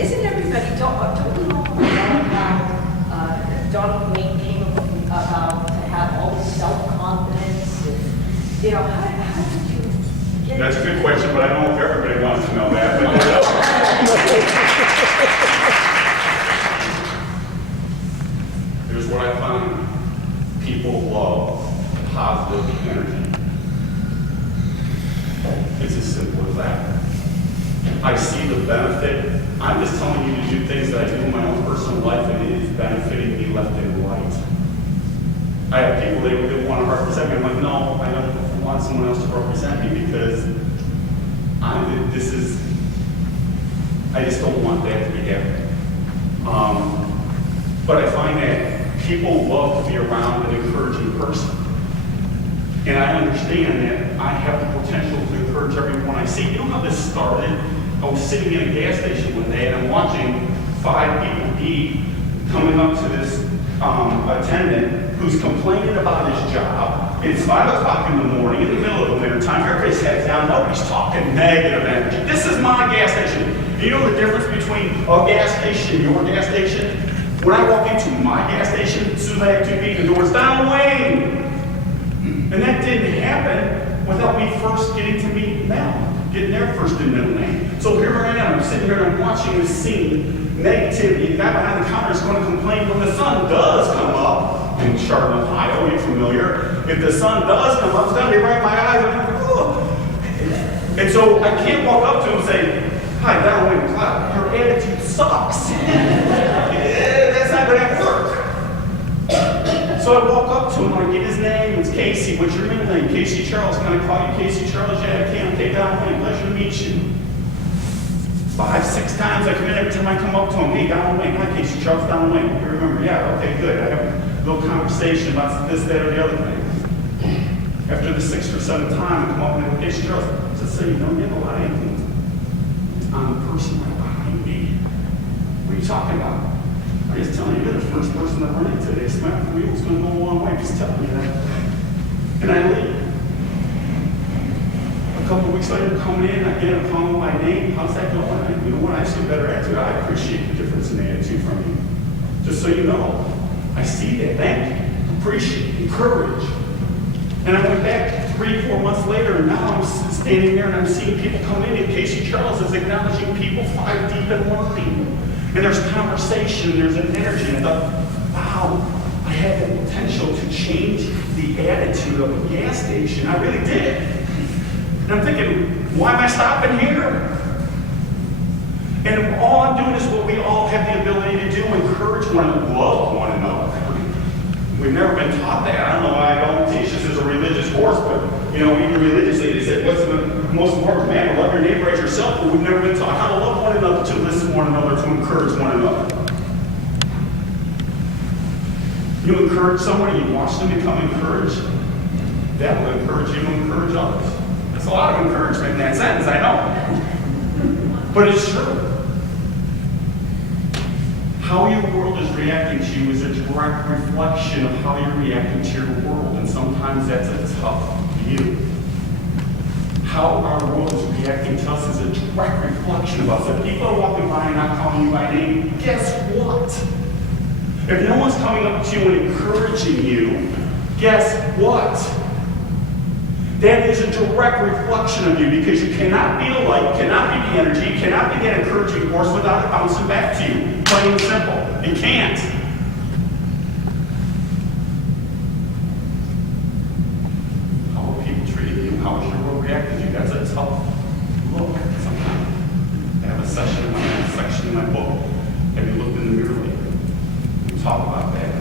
Isn't everybody, don't we all know how Donald Wayne came about to have all this self-confidence? And, you know, how did you get that's a good question, but I don't know if everybody wants to know that. positive energy. It's as simple as that. I see the benefit. I'm just telling you to do things that I do in my own personal life, and it is benefiting me left and right. I have people that want to represent me. I'm like, no, I don't want someone else to represent me because I just don't want that to be happening. But I find that people love to be around an encouraging person. And I understand that I have the potential to encourage everyone I see. You know how this started? I was sitting in a gas station one day and I'm watching 5 people coming up to this attendant who's complaining about his job. It's 5 o'clock in the morning, in the middle of the winter time. Everybody's heads down. Nobody's talking negative energy. This is my gas station. Do you know the difference between a gas station and your gas station? When I walk into my gas station, as soon as I have 2 feet, the door's down Wayne. And that didn't happen without me first getting to meet Mel, getting their first and middle name. So here I am, I'm sitting here and I'm watching this scene, negativity. The guy behind the counter is going to complain when the sun does come up. In Charlotte, Ohio, you're familiar. If the sun does come up, it's going to be right in my eyes. And so I can't walk up to him and say, hi, Darwin Cloud, your attitude sucks. That's not going to work. So I walk up to him and I get his name. It's Casey. What's your middle name? Casey Charles. Can I call you Casey Charles? Yeah, I can. Okay, Darwin, pleasure to meet you. 5, 6 times I come in. Every time I come up to him, hey, Donald Wayne, hi, Casey Charles, Donald Wayne. You remember? Yeah, okay, good. I have a little conversation about this, that, or the other thing. After the 6th or 7th time, I come up and I go, Casey Charles, just so you know, you have a lot of influence on the person right behind me. What are you talking about? I'm just telling you, you're the first person that run into today. Smack the wheel's going to go a long way. Just telling you that. And I leave. A couple weeks later, coming in, I get a phone by name. How's that going? You know what? I see a better attitude. I appreciate the difference in attitude from you. Just so you know, I see that. Thank you. Appreciate, encourage. And I went back 3, 4 months later, and now I'm standing there and I'm seeing people come in, and Casey Charles is acknowledging people 5 deep in line. And there's conversation, there's an energy. And I thought, wow, I had the potential to change the attitude of a gas station. I really did. And I'm thinking, why am I stopping here? And all I'm doing is what we all have the ability to do, encourage one another, love one another. We've never been taught that. I don't know why I don't teach this as a religious course, but even religiously, they said, what's the most important commandment? Love your neighbor as yourself, but we've never been taught how to love one another, to listen to one another, to encourage one another. You encourage somebody, you watch them become encouraged, that will encourage you to encourage others. That's a lot of encouragement in that sentence, I know. But it's true. How your world is reacting to you is a direct reflection of how you're reacting to your world, and sometimes that's a tough view. How our world is reacting to us is a direct reflection of us. If people are walking by and not calling you by name, guess what? If no one's coming up to you and encouraging you, guess what? That is a direct reflection of you, because you cannot be the light, cannot be the energy, cannot be that encouraging force without it bouncing back to you. Plain and simple. You can't. How are people treating you? How is your world reacting to you? That's a tough look sometimes. I have a section in my book. Have you looked in the mirror lately? We talk about that. A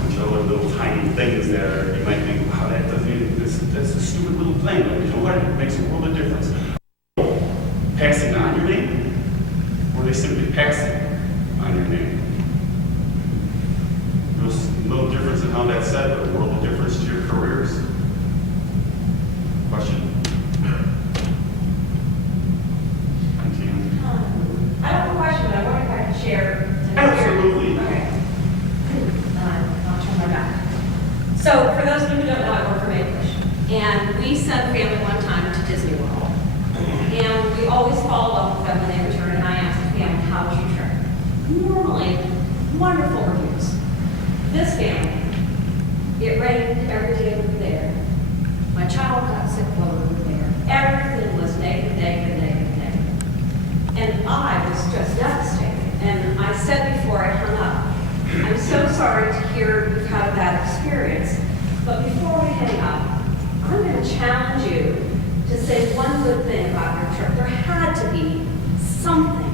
bunch of other little tiny things that you might think, wow, that doesn't even, that's a stupid little thing. But you know what? It makes a world of difference. Passing on your name, or they simply passing on your name. There's a little difference in how that's said, but a world of difference to your careers. Question? I have a question, but I wonder if I can share. Absolutely. Okay. I'll turn my back. So, for those of you who don't know, I work for English. And we sent the family one time to Disney World. And we always follow up with them when they return, and I ask the family, how was your trip? Normally, wonderful reviews. This family, it rained every day we were there. My child got sick while we were there. Everything was negative, negative, negative, negative. And I was just devastated. And I said before I hung up, I'm so sorry to hear you've had a bad experience, but before we good thing about your trip. There had to be something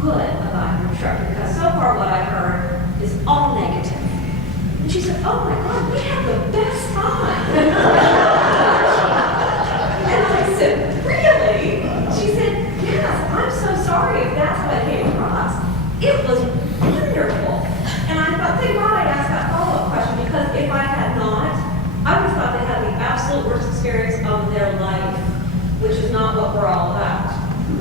good about your trip, because so far what I heard is all negative. And she said, oh my God, we had the best time. And I said, really? She said, yes, I'm so sorry if that's what I came across. It was wonderful. And I thought, thank God I asked that follow-up question, because if I had not, I would have thought they had the absolute worst experience of their life, which is not what we're all about,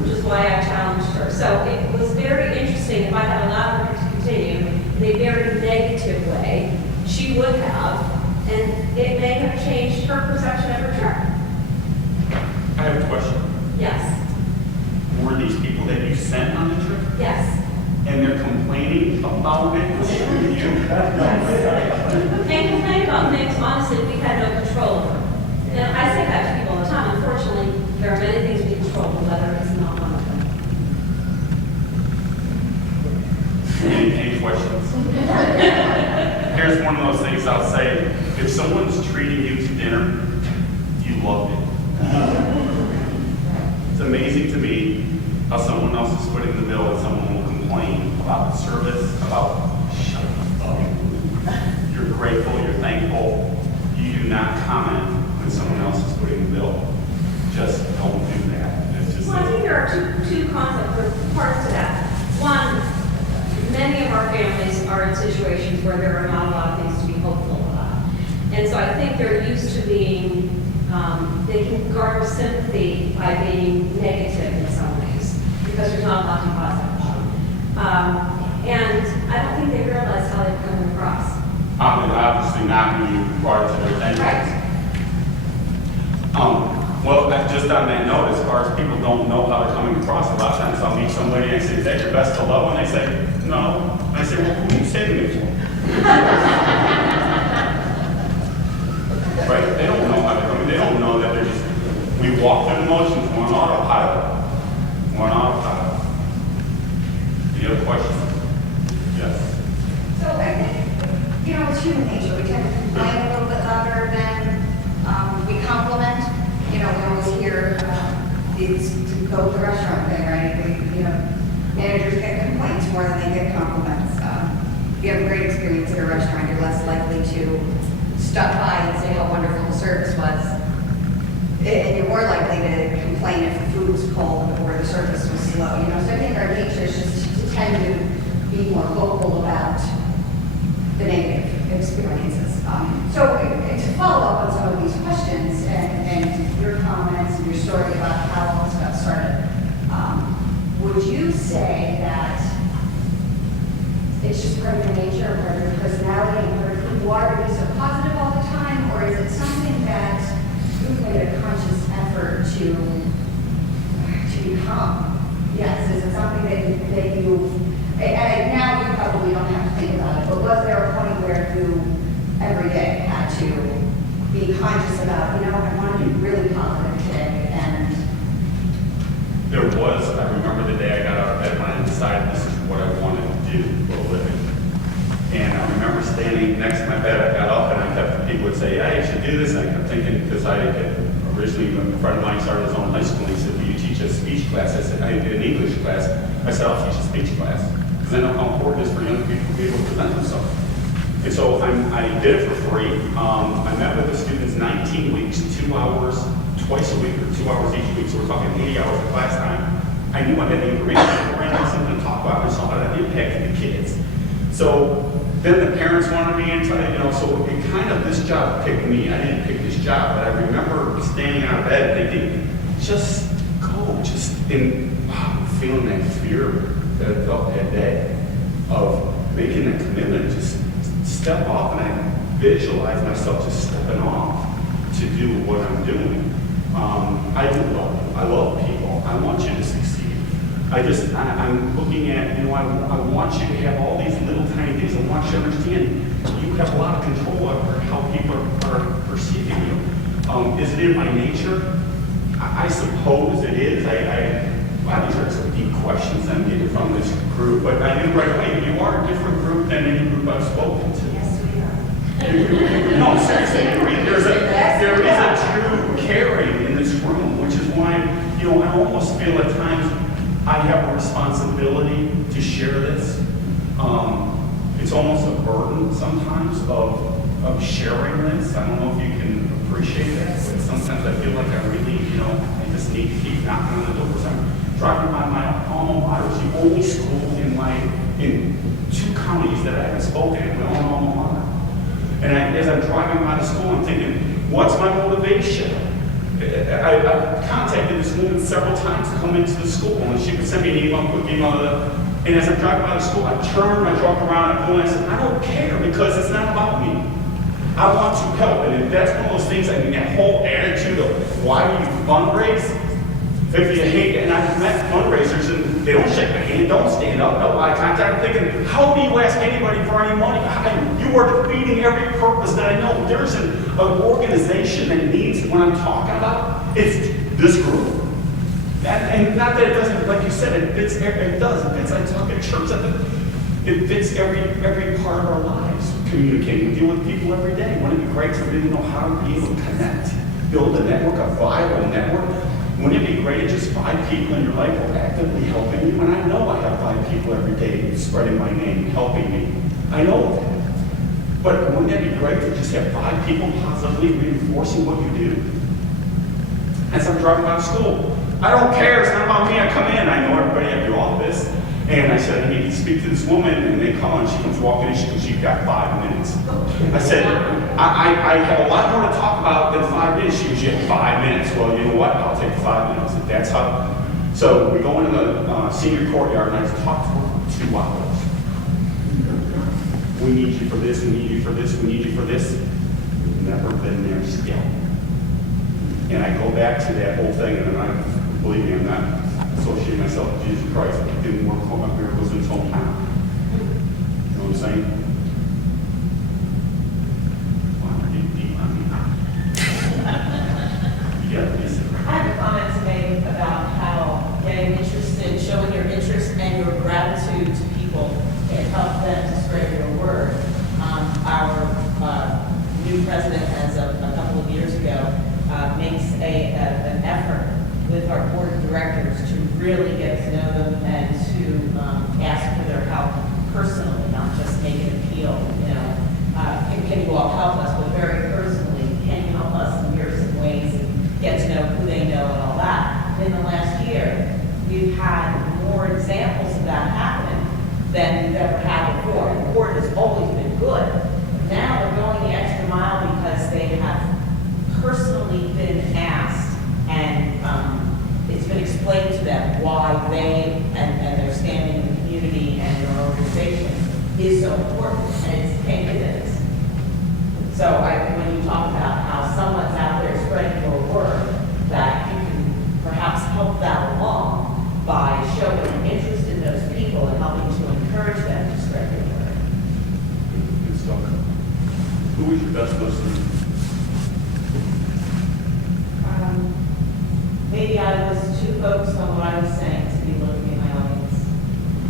which is why I challenged her. So it was very interesting. If I had allowed her to continue in a very negative way, she would have, and it may have changed her perception of her trip. I have a question. Yes. Were these people that you sent on the trip? Yes. And they're complaining about it with you? And complain about things, honestly, we had no control over. And I say that to people all the time. Unfortunately, there are many things we control, but weather is not one of them. Any questions? Here's one of those things I'll say. If someone's treating you to dinner, you loved it. It's amazing to me how someone else is footing the bill and someone will complain about the service, about shut up. You're grateful, you're thankful. You do not comment when someone else is footing the bill. Just don't do that. It's just Well, I think there are two concepts or parts to that. One, many of our families are in situations where there are not a lot of things to be hopeful about. And so I think they're used to being, they can garner sympathy by being negative in some ways, because there's not a lot to be positive about. And I don't think they realize how they're coming across. obviously not when you brought it to their attention. Right. Well, just on that note, as far as people don't know how they're coming across, a lot of times I'll meet somebody and I say, is that your best to love? And they say, no. And I say, well, who are you saving me for? Right? They don't know how they're coming. They don't know that they're just, we walk through the motions, one autopilot. One autopilot. Any other questions? Yes. So I think, it's human nature. We tend to complain a little bit louder than we compliment. We always hear it's to go to the restaurant thing, right? Managers get complaints more than they get compliments. If you have a great experience at a restaurant, you're less likely to stop by and say how wonderful the service was. And you're more likely to complain if the food was cold or the service was slow. So I think our nature is just to tend to be more vocal about the negative experiences. So to follow up on some of these questions and your comments and your story about how all this got started, would you say that it's just part of your nature, part of your personality, and part of who you are to be so positive all the time, or is it something that you've made a conscious effort to become? Yes, is it something that you, and now you probably don't have to think about it, but was there a point where you every day had to be conscious about, I want to be really positive today, and There was, I remember the day I got out of bed and I decided this is what I wanted to do for a living. And I remember standing next to my bed, I got up and I kept, people would say, yeah, you should do this. And I kept thinking, because I had originally, a friend of mine started his own high school and he said, will you teach a speech class? I said, I did an English class. I said, I'll teach a speech class. Because I know how important it is for young people to be able to present themselves. And so I did it for free. I met with the students 19 weeks, 2 hours, twice a week, or 2 hours each week. So we're talking 80 hours of class time. I knew I had the information. I had something to talk about. I saw how that impacted the kids. So then the parents wanted me inside, so it kind of, this job picked me. I didn't pick this job, but I remember standing out of bed thinking, just go, feeling that fear that I felt that day of making that commitment, just step off, and I visualize myself just stepping off to do what I'm doing. I do love you. I love people. I want you to succeed. I'm looking at, I want you to have all these little tiny things. I want you to understand you have a lot of control over how people are perceiving you. Is it in my nature? I suppose it is. Wow, these are some deep questions I'm getting from this group, but I knew right away, you are a different group than any group I've spoken to. Yes, we are. No, seriously, there is a true caring in this room, which is why almost feel at times I have a responsibility to share this. It's almost a burden sometimes of sharing this. I don't know if you can appreciate that, but sometimes I feel like I really, I just need to keep knocking on the doors. I'm driving by my alma mater. It's the only school in 2 counties that I haven't spoken in, my own alma mater. And as I'm driving by the school, I'm thinking, what's my motivation? I've contacted this woman several times to come into the school, and she would send me an email, quick email, and as I'm driving by the school, I turned, I walked around, and I said, I don't care, because it's not about me. I want to help, and if that's one of those things, I mean, that whole attitude of why do you fundraise? If you hate, and I've met fundraisers, and they don't shake the hand, don't stand up, no eye contact. I'm thinking, how do you ask anybody for any money? You are defeating every purpose that I know. There's an organization that needs what I'm talking about. It's this group. And not that it doesn't, like you said, it fits. It does. It fits. I talk at church. It fits every part of our lives. Communicating, deal with people every day. Wouldn't it be great to really know how to be able to connect, build a network, a viable network? Wouldn't it be great if just 5 people in your life are actively helping you? And I know I have 5 people every day spreading my name, helping me. I know that. But wouldn't it be great to just have 5 people positively reinforcing what you do? As I'm driving by school, I don't care. It's not about me. I come in. I know everybody at the office. And I said, I need to speak to this woman. And they come and she comes walking in. She goes, you've got 5 minutes. I said, I have a lot more to talk about than 5 minutes. She goes, you have 5 minutes. Well, you know what? I'll take 5 minutes. If that's how. So we go into the senior courtyard and I talk to her for 2 hours. We need you for this. We need you for this. We need you for this. We've never been there still. And I go back to that whole thing, and believe me, I'm not associating myself with Jesus Christ. I didn't work for my miracles in his hometown. You know what I'm saying? Wow, we're getting deep on me now. Yeah, yes. I have a comment to make about how getting interested, showing your interest and your gratitude to people can help them to spread your word. Our new president, as of a couple of years ago, makes an effort with our board of directors to really get to know them and to ask for their help personally, not just make an appeal. Can you all help us, but very personally, can you help us? And here are some ways, and get to know who they know and all that. In the last year, we've had more examples of that happening than we've ever had before. And the board has always been good. Now they're going the extra mile because they have personally been asked, and it's been explained to them why they and their standing in the community and their organization is so important, and it's paying dividends. So when you talk about how someone's out there spreading your word, that you can perhaps help that along by showing interest in those people and helping to encourage them to spread your word. Good stuff. Who is your best listener? Maybe I was too focused on what I was saying to be looking at my audience.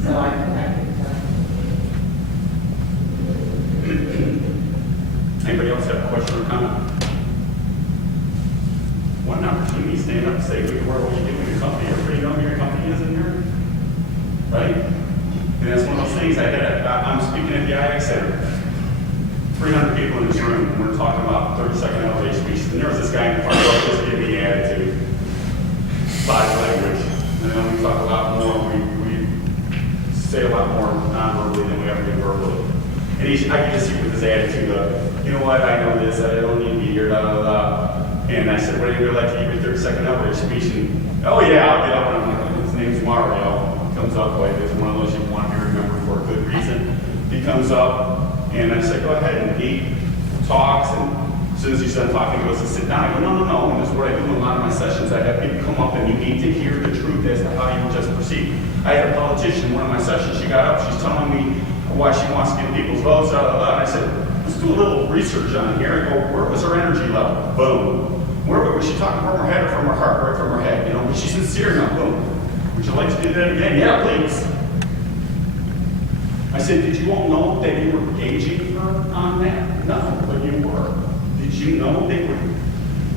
So I couldn't Anybody else have a question or comment? One opportunity, stand up and say, where are you doing your company? Everybody know who your company is in here? Right? And that's one of those things. I'm speaking at the IX Center. 300 people in this room, and we're talking about 30-second elevation speeches. And there was this guy in the front row just giving me attitude. Body language. And then we talk a lot more, we say a lot more non-verbally than we ever do verbally. And I could just see with his attitude of, you know what, I know this, I don't need to be here, da da da. And I said, what do you like to give your 30-second elevation speech? And, oh yeah, I'll get up, and I'm like, his name's Mario. He comes up like this, one of those you want to be remembered for a good reason. He comes up, and I said, go ahead, and he talks, and as soon as he's done talking, he goes to sit down. I go, no. And this is what I do in a lot of my sessions. I have people come up, and you need to hear the truth as to how you just proceed. I had a politician in one of my sessions. She got up, she's telling me why she wants to get people's votes, and I said, let's do a little research on here. I go, where was her energy level? Boom. Where was she talking from her head or from her heart? Right from her head. Was she sincere enough? Boom. Would you like to do that again? Yeah, please. I said, did you all know that you were gauging her on that? No, but you were. Did you know they were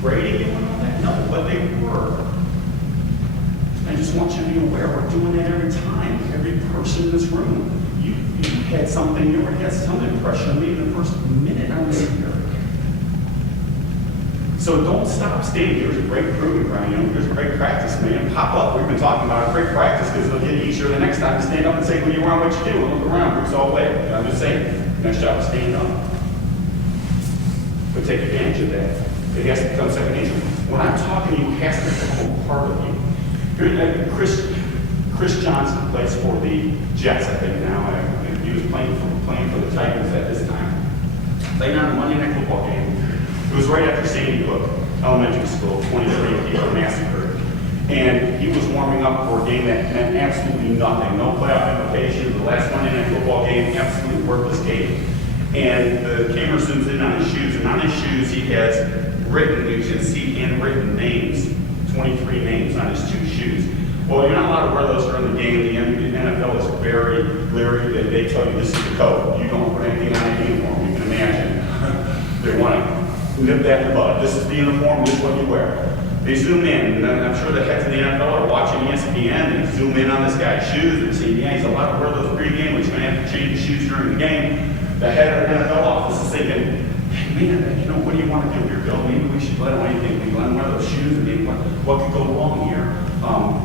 grading you on that? No, but they were. just want you to be aware, we're doing that every time. Every person in this room. You had something, you already had some impression on me in the first minute I was here. So don't stop standing. Here's a great proving ground, here's a great practice, man. Pop up. We've been talking about great practice because it'll get easier the next time to stand up and say when you are what you do and look around. It's all way. I'm just saying, next job is stand up. But take advantage of that. It has to become second nature. When I'm talking to you, it has to become part of you. Here, Chris Johnson plays for the Jets, I think now. He was playing for the Titans at this time. Playing on a Monday Night Football game. It was right after Sandy Hook Elementary School, 23 people massacred. And he was warming up for a game that meant absolutely nothing. No playoff implications. The last Monday Night Football game, absolutely worthless game. And the camera zooms in on his shoes, and on his shoes he has written, you can see handwritten names, 23 names on his 2 shoes. Well, you're not allowed to wear those during the game. The NFL is very leery. They tell you this is the code. You don't put anything on your uniform. You can imagine. They want to nip that in the bud. This is the uniform. This is what you wear. They zoom in, and I'm sure the heads of the NFL are watching ESPN and zoom in on this guy's shoes and say, yeah, he's allowed to wear those pregame, but he's going to have to change his shoes during the game. The head of the NFL office is thinking, hey, man, what do you want to do here, Bill? Maybe we should let him anything. We let him wear those shoes. I mean, what could go wrong here?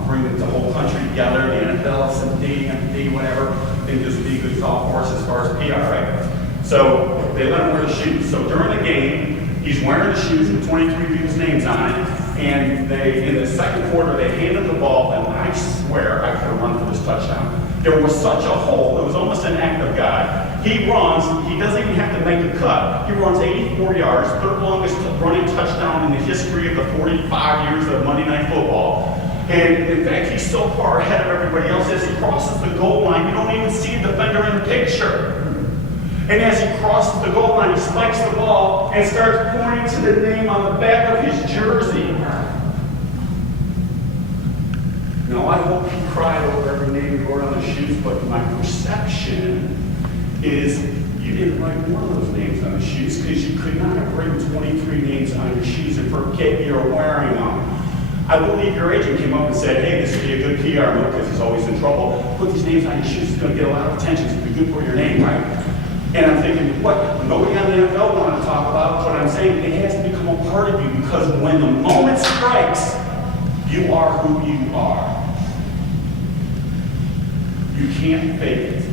Bring the whole country together, the NFL, something, empathy, whatever. I think this would be a good thought for us as far as PR, right? So they let him wear the shoes. So during the game, he's wearing the shoes with 23 people's names on it. And in the second quarter, they handed the ball, and I swear I could have run for this touchdown. There was such a hole, it was almost an act of God. He runs, he doesn't even have to make a cut. He runs 84 yards, 3rd longest running touchdown in the history of the 45 years of Monday Night Football. And in fact, he's so far ahead of everybody else as he crosses the goal line, you don't even see a defender in the picture. And as he crosses the goal line, he spikes the ball and starts pointing to the name on the back of his jersey. Now, I hope he cried over every name he wrote on the shoes, but my perception is you didn't write one of those names on the shoes because you could not have written 23 names on your shoes and forget you're wearing them. I believe your agent came up and said, hey, this would be a good PR move because he's always in trouble. Put these names on your shoes. It's going to get a lot of attention. It's going to be good for your name, right? And I'm thinking, what? Nobody on the NFL want to talk about, but I'm saying it has to become a part of you because when the moment strikes, you are who you are. You can't fake it.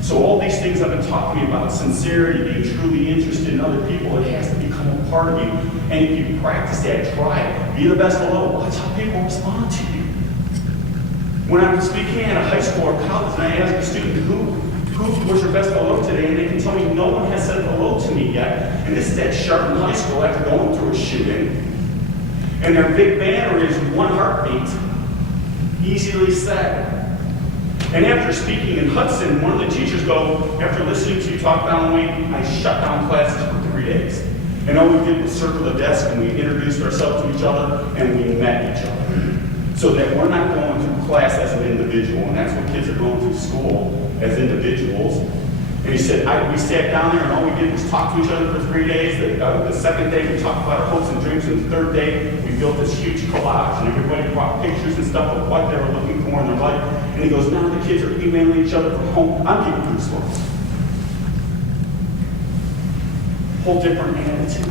So all these things I've been talking about, sincerity, being truly interested in other people, it has to become a part of you. And if you practice that, try it. Be the best below. Watch how people respond to you. When I'm speaking at a high school or college and I ask a student, who was your best hello today? And they can tell me no one has said hello to me yet. And this is at Sharp High School after going through a shooting. And their big banner is 1 heartbeat. Easily said. And after speaking in Hudson, one of the teachers go, after listening to you talk down the week, I shut down classes for 3 days. And all we did was circle the desk and we introduced ourselves to each other and we met each other. So that we're not going through class as an individual, and that's what kids are going through school as individuals. And he said, we sat down there and all we did was talk to each other for 3 days. The second day we talked about our hopes and dreams, and the third day we built this huge collage, and everybody brought pictures and stuff of what they were looking for in their life. And he goes, now the kids are emailing each other from home. I'm getting goosebumps. Whole different attitude.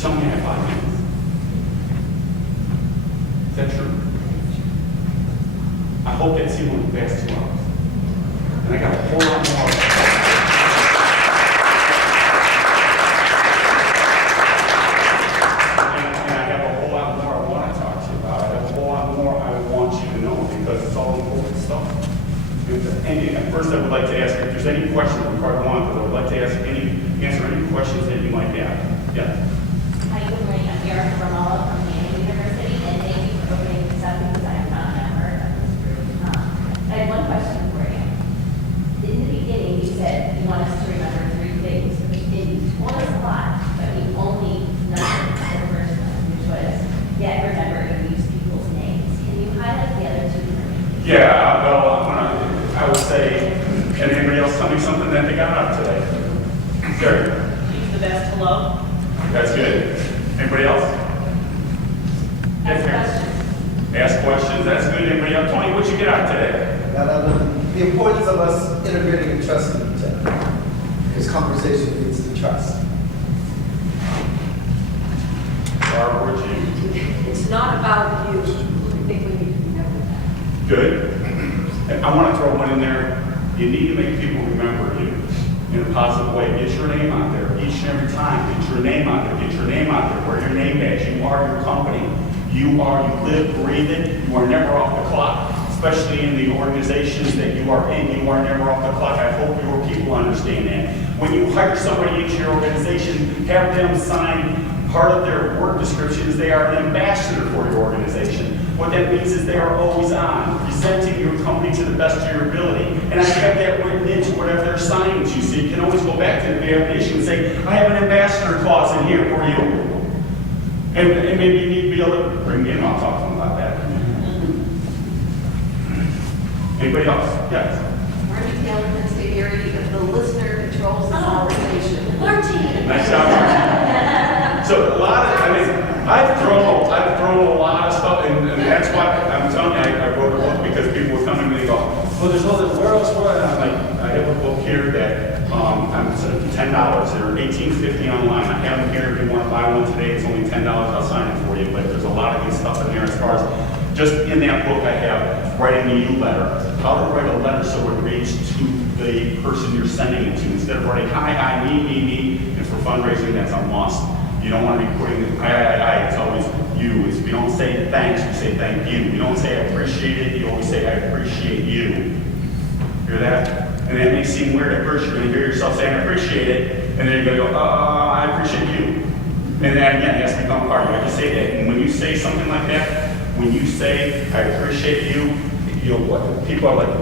Tell me I have 5 minutes. Is that true? I hope that scene went fast 2 hours. And I got a whole lot more. And I have a whole lot more I want to talk to you about. I have a whole lot more I want you to know because it's all important stuff. And first I would like to ask if there's any questions before I go on, because I would like to answer any questions that you might have. Yeah. Hi, good morning. I'm Erica Ramallo from Yale University, and thank you for opening this up because I am not a member of this group. I have one question for you. In the beginning, you said you want us to remember 3 things. And you told us a lot, but you only numbered the first one, which was yet remember you use people's names. Can you highlight the other 2 for me? Yeah, well, I would say, can anybody else tell me something that they got out of today? Gary. He's the best hello. That's good. Anybody else? Ask questions. Ask questions, that's good. Anybody else? Tony, what'd you get out today? The importance of us integrating and trusting each other. Because conversation leads to trust. Barbara, what you? It's not about you. I think we need to remember that. Good. And I want to throw one in there. You need to make people remember you in a positive way. Get your name out there each and every time. Get your name out there. Get your name out there. Wear your name badge. You are your company. You live, breathe it. You are never off the clock. Especially in the organizations that you are in, you are never off the clock. I hope your people understand that. When you hire somebody into your organization, have them sign part of their work description is they are an ambassador for your organization. What that means is they are always on, presenting your company to the best of your ability. And I have that written into whatever they're signing to. So you can always go back to the definition and say, I have an ambassador clause in here for you. And maybe you need to be able to bring me in, I'll talk to them about that. Anybody else? Yes. Marty Taylor, Penn State area, because the listener controls the conversation. Nice job, Marty. So a lot of, I've thrown a lot of stuff, and that's why I'm telling you, I wrote a book because people were coming to me and go, well, there's other, where else? And I'm like, I have a book here that I'm selling for $10. They're $18.50 online. I have them here if you want to buy one today. It's only $10. I'll sign it for you. But there's a lot of good stuff in there as far as just in that book I have writing the you letter. How to write a letter so it reads to the person you're sending it to. Instead of writing hi, me, and for fundraising, that's a must. You don't want to be putting I. It's always you. If you don't say thanks, you say thank you. You don't say I appreciate it, you always say I appreciate you. Hear that? And that may seem weird at first. You're going to hear yourself saying I appreciate it, and then you're going to go, I appreciate you. And then again, it has to become part of you. I just say that. And when you say something like that, when you say I appreciate you, people are like,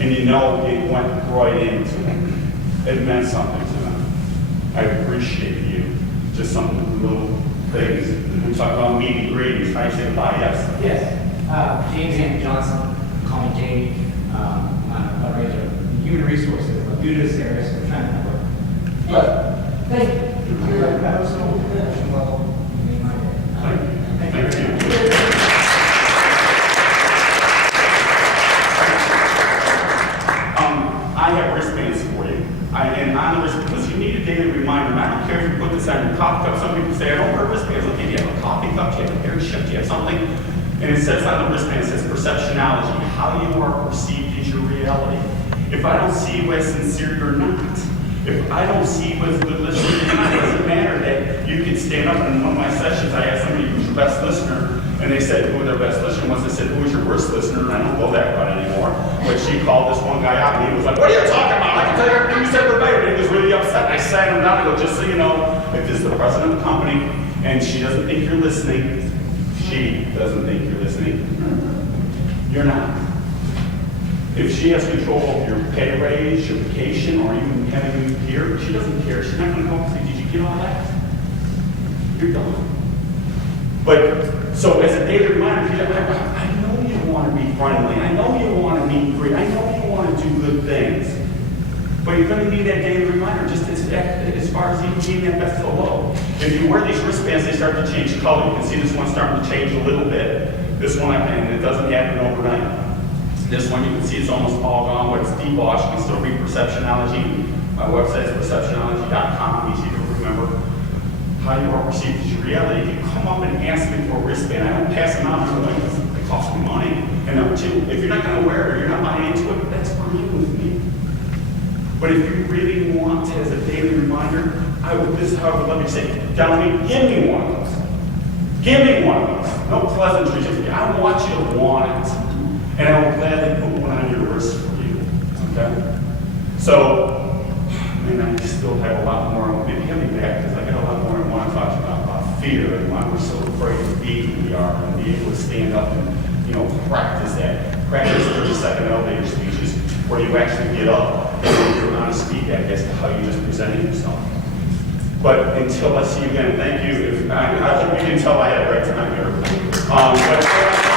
and you know it went right into them. It meant something to them. I appreciate you. Just some little things. We talk about meeting greetings. How you say bye? Yes. Yes. James Ann Johnson, call me Jamie. I'm a manager of human resources. I'm new to this area, so I'm trying to work. But thank you. That was so good. Well, you made my day. Thank you. I have wristbands for you. And on the wristband, because you need a daily reminder. And I don't care if you put this on your coffee cup. Some people say, I don't wear wristbands. Okay, do you have a coffee cup? Do you have a hair shift? Do you have something? And it says on the wristband, it says perceptionology. How you are perceived is your reality. If I don't see you as sincere, you're not. If I don't see you as a good listener, it doesn't matter that you can stand up. In one of my sessions, I asked somebody who's your best listener. And they said who their best listener was. I said, who was your worst listener? And I don't go that route anymore. But she called this one guy out and he was like, what are you talking about? I can tell you everything you said verbatim. And he was really upset. I sat him down and go, just so you know, if this is the president of the company and she doesn't think you're listening, you're not. If she has control of your pay raise, your vacation, or even having you here, she doesn't care. She's not going to come and say, did you get all that? You're done. But, so as a daily reminder, I know you want to be friendly. I know you want to meet great. I know you want to do good things. But you're going to need that daily reminder just as far as even being that best hello. If you wear these wristbands, they start to change color. You can see this one starting to change a little bit. This one, and it doesn't happen overnight. This one, you can see it's almost all gone, but it's debauched. You can still read Perceptionology. My website is perceptionology.com. Easy to remember. How you are perceived is your reality. If you come up and ask me for a wristband, I don't pass them out to them because they cost me money. And number two, if you're not going to wear it or you're not buying into it, that's fine with me. But if you really want it as a daily reminder, this is how I would love you to say, Gentlemen, give me one of those. Give me one of those. No pleasantries. I want you to want it. And I will gladly put one on your wrist for you. Okay? So, and I still have a lot more. Maybe get me back because I got a lot more I want to talk about fear and why we're so afraid to be who we are and be able to stand up and, practice that. Practice 30-second elevator speeches where you actually get up and you're honest feedback as to how you just presented yourself. But until I see you again, thank you. I hope you can tell I had a great time here.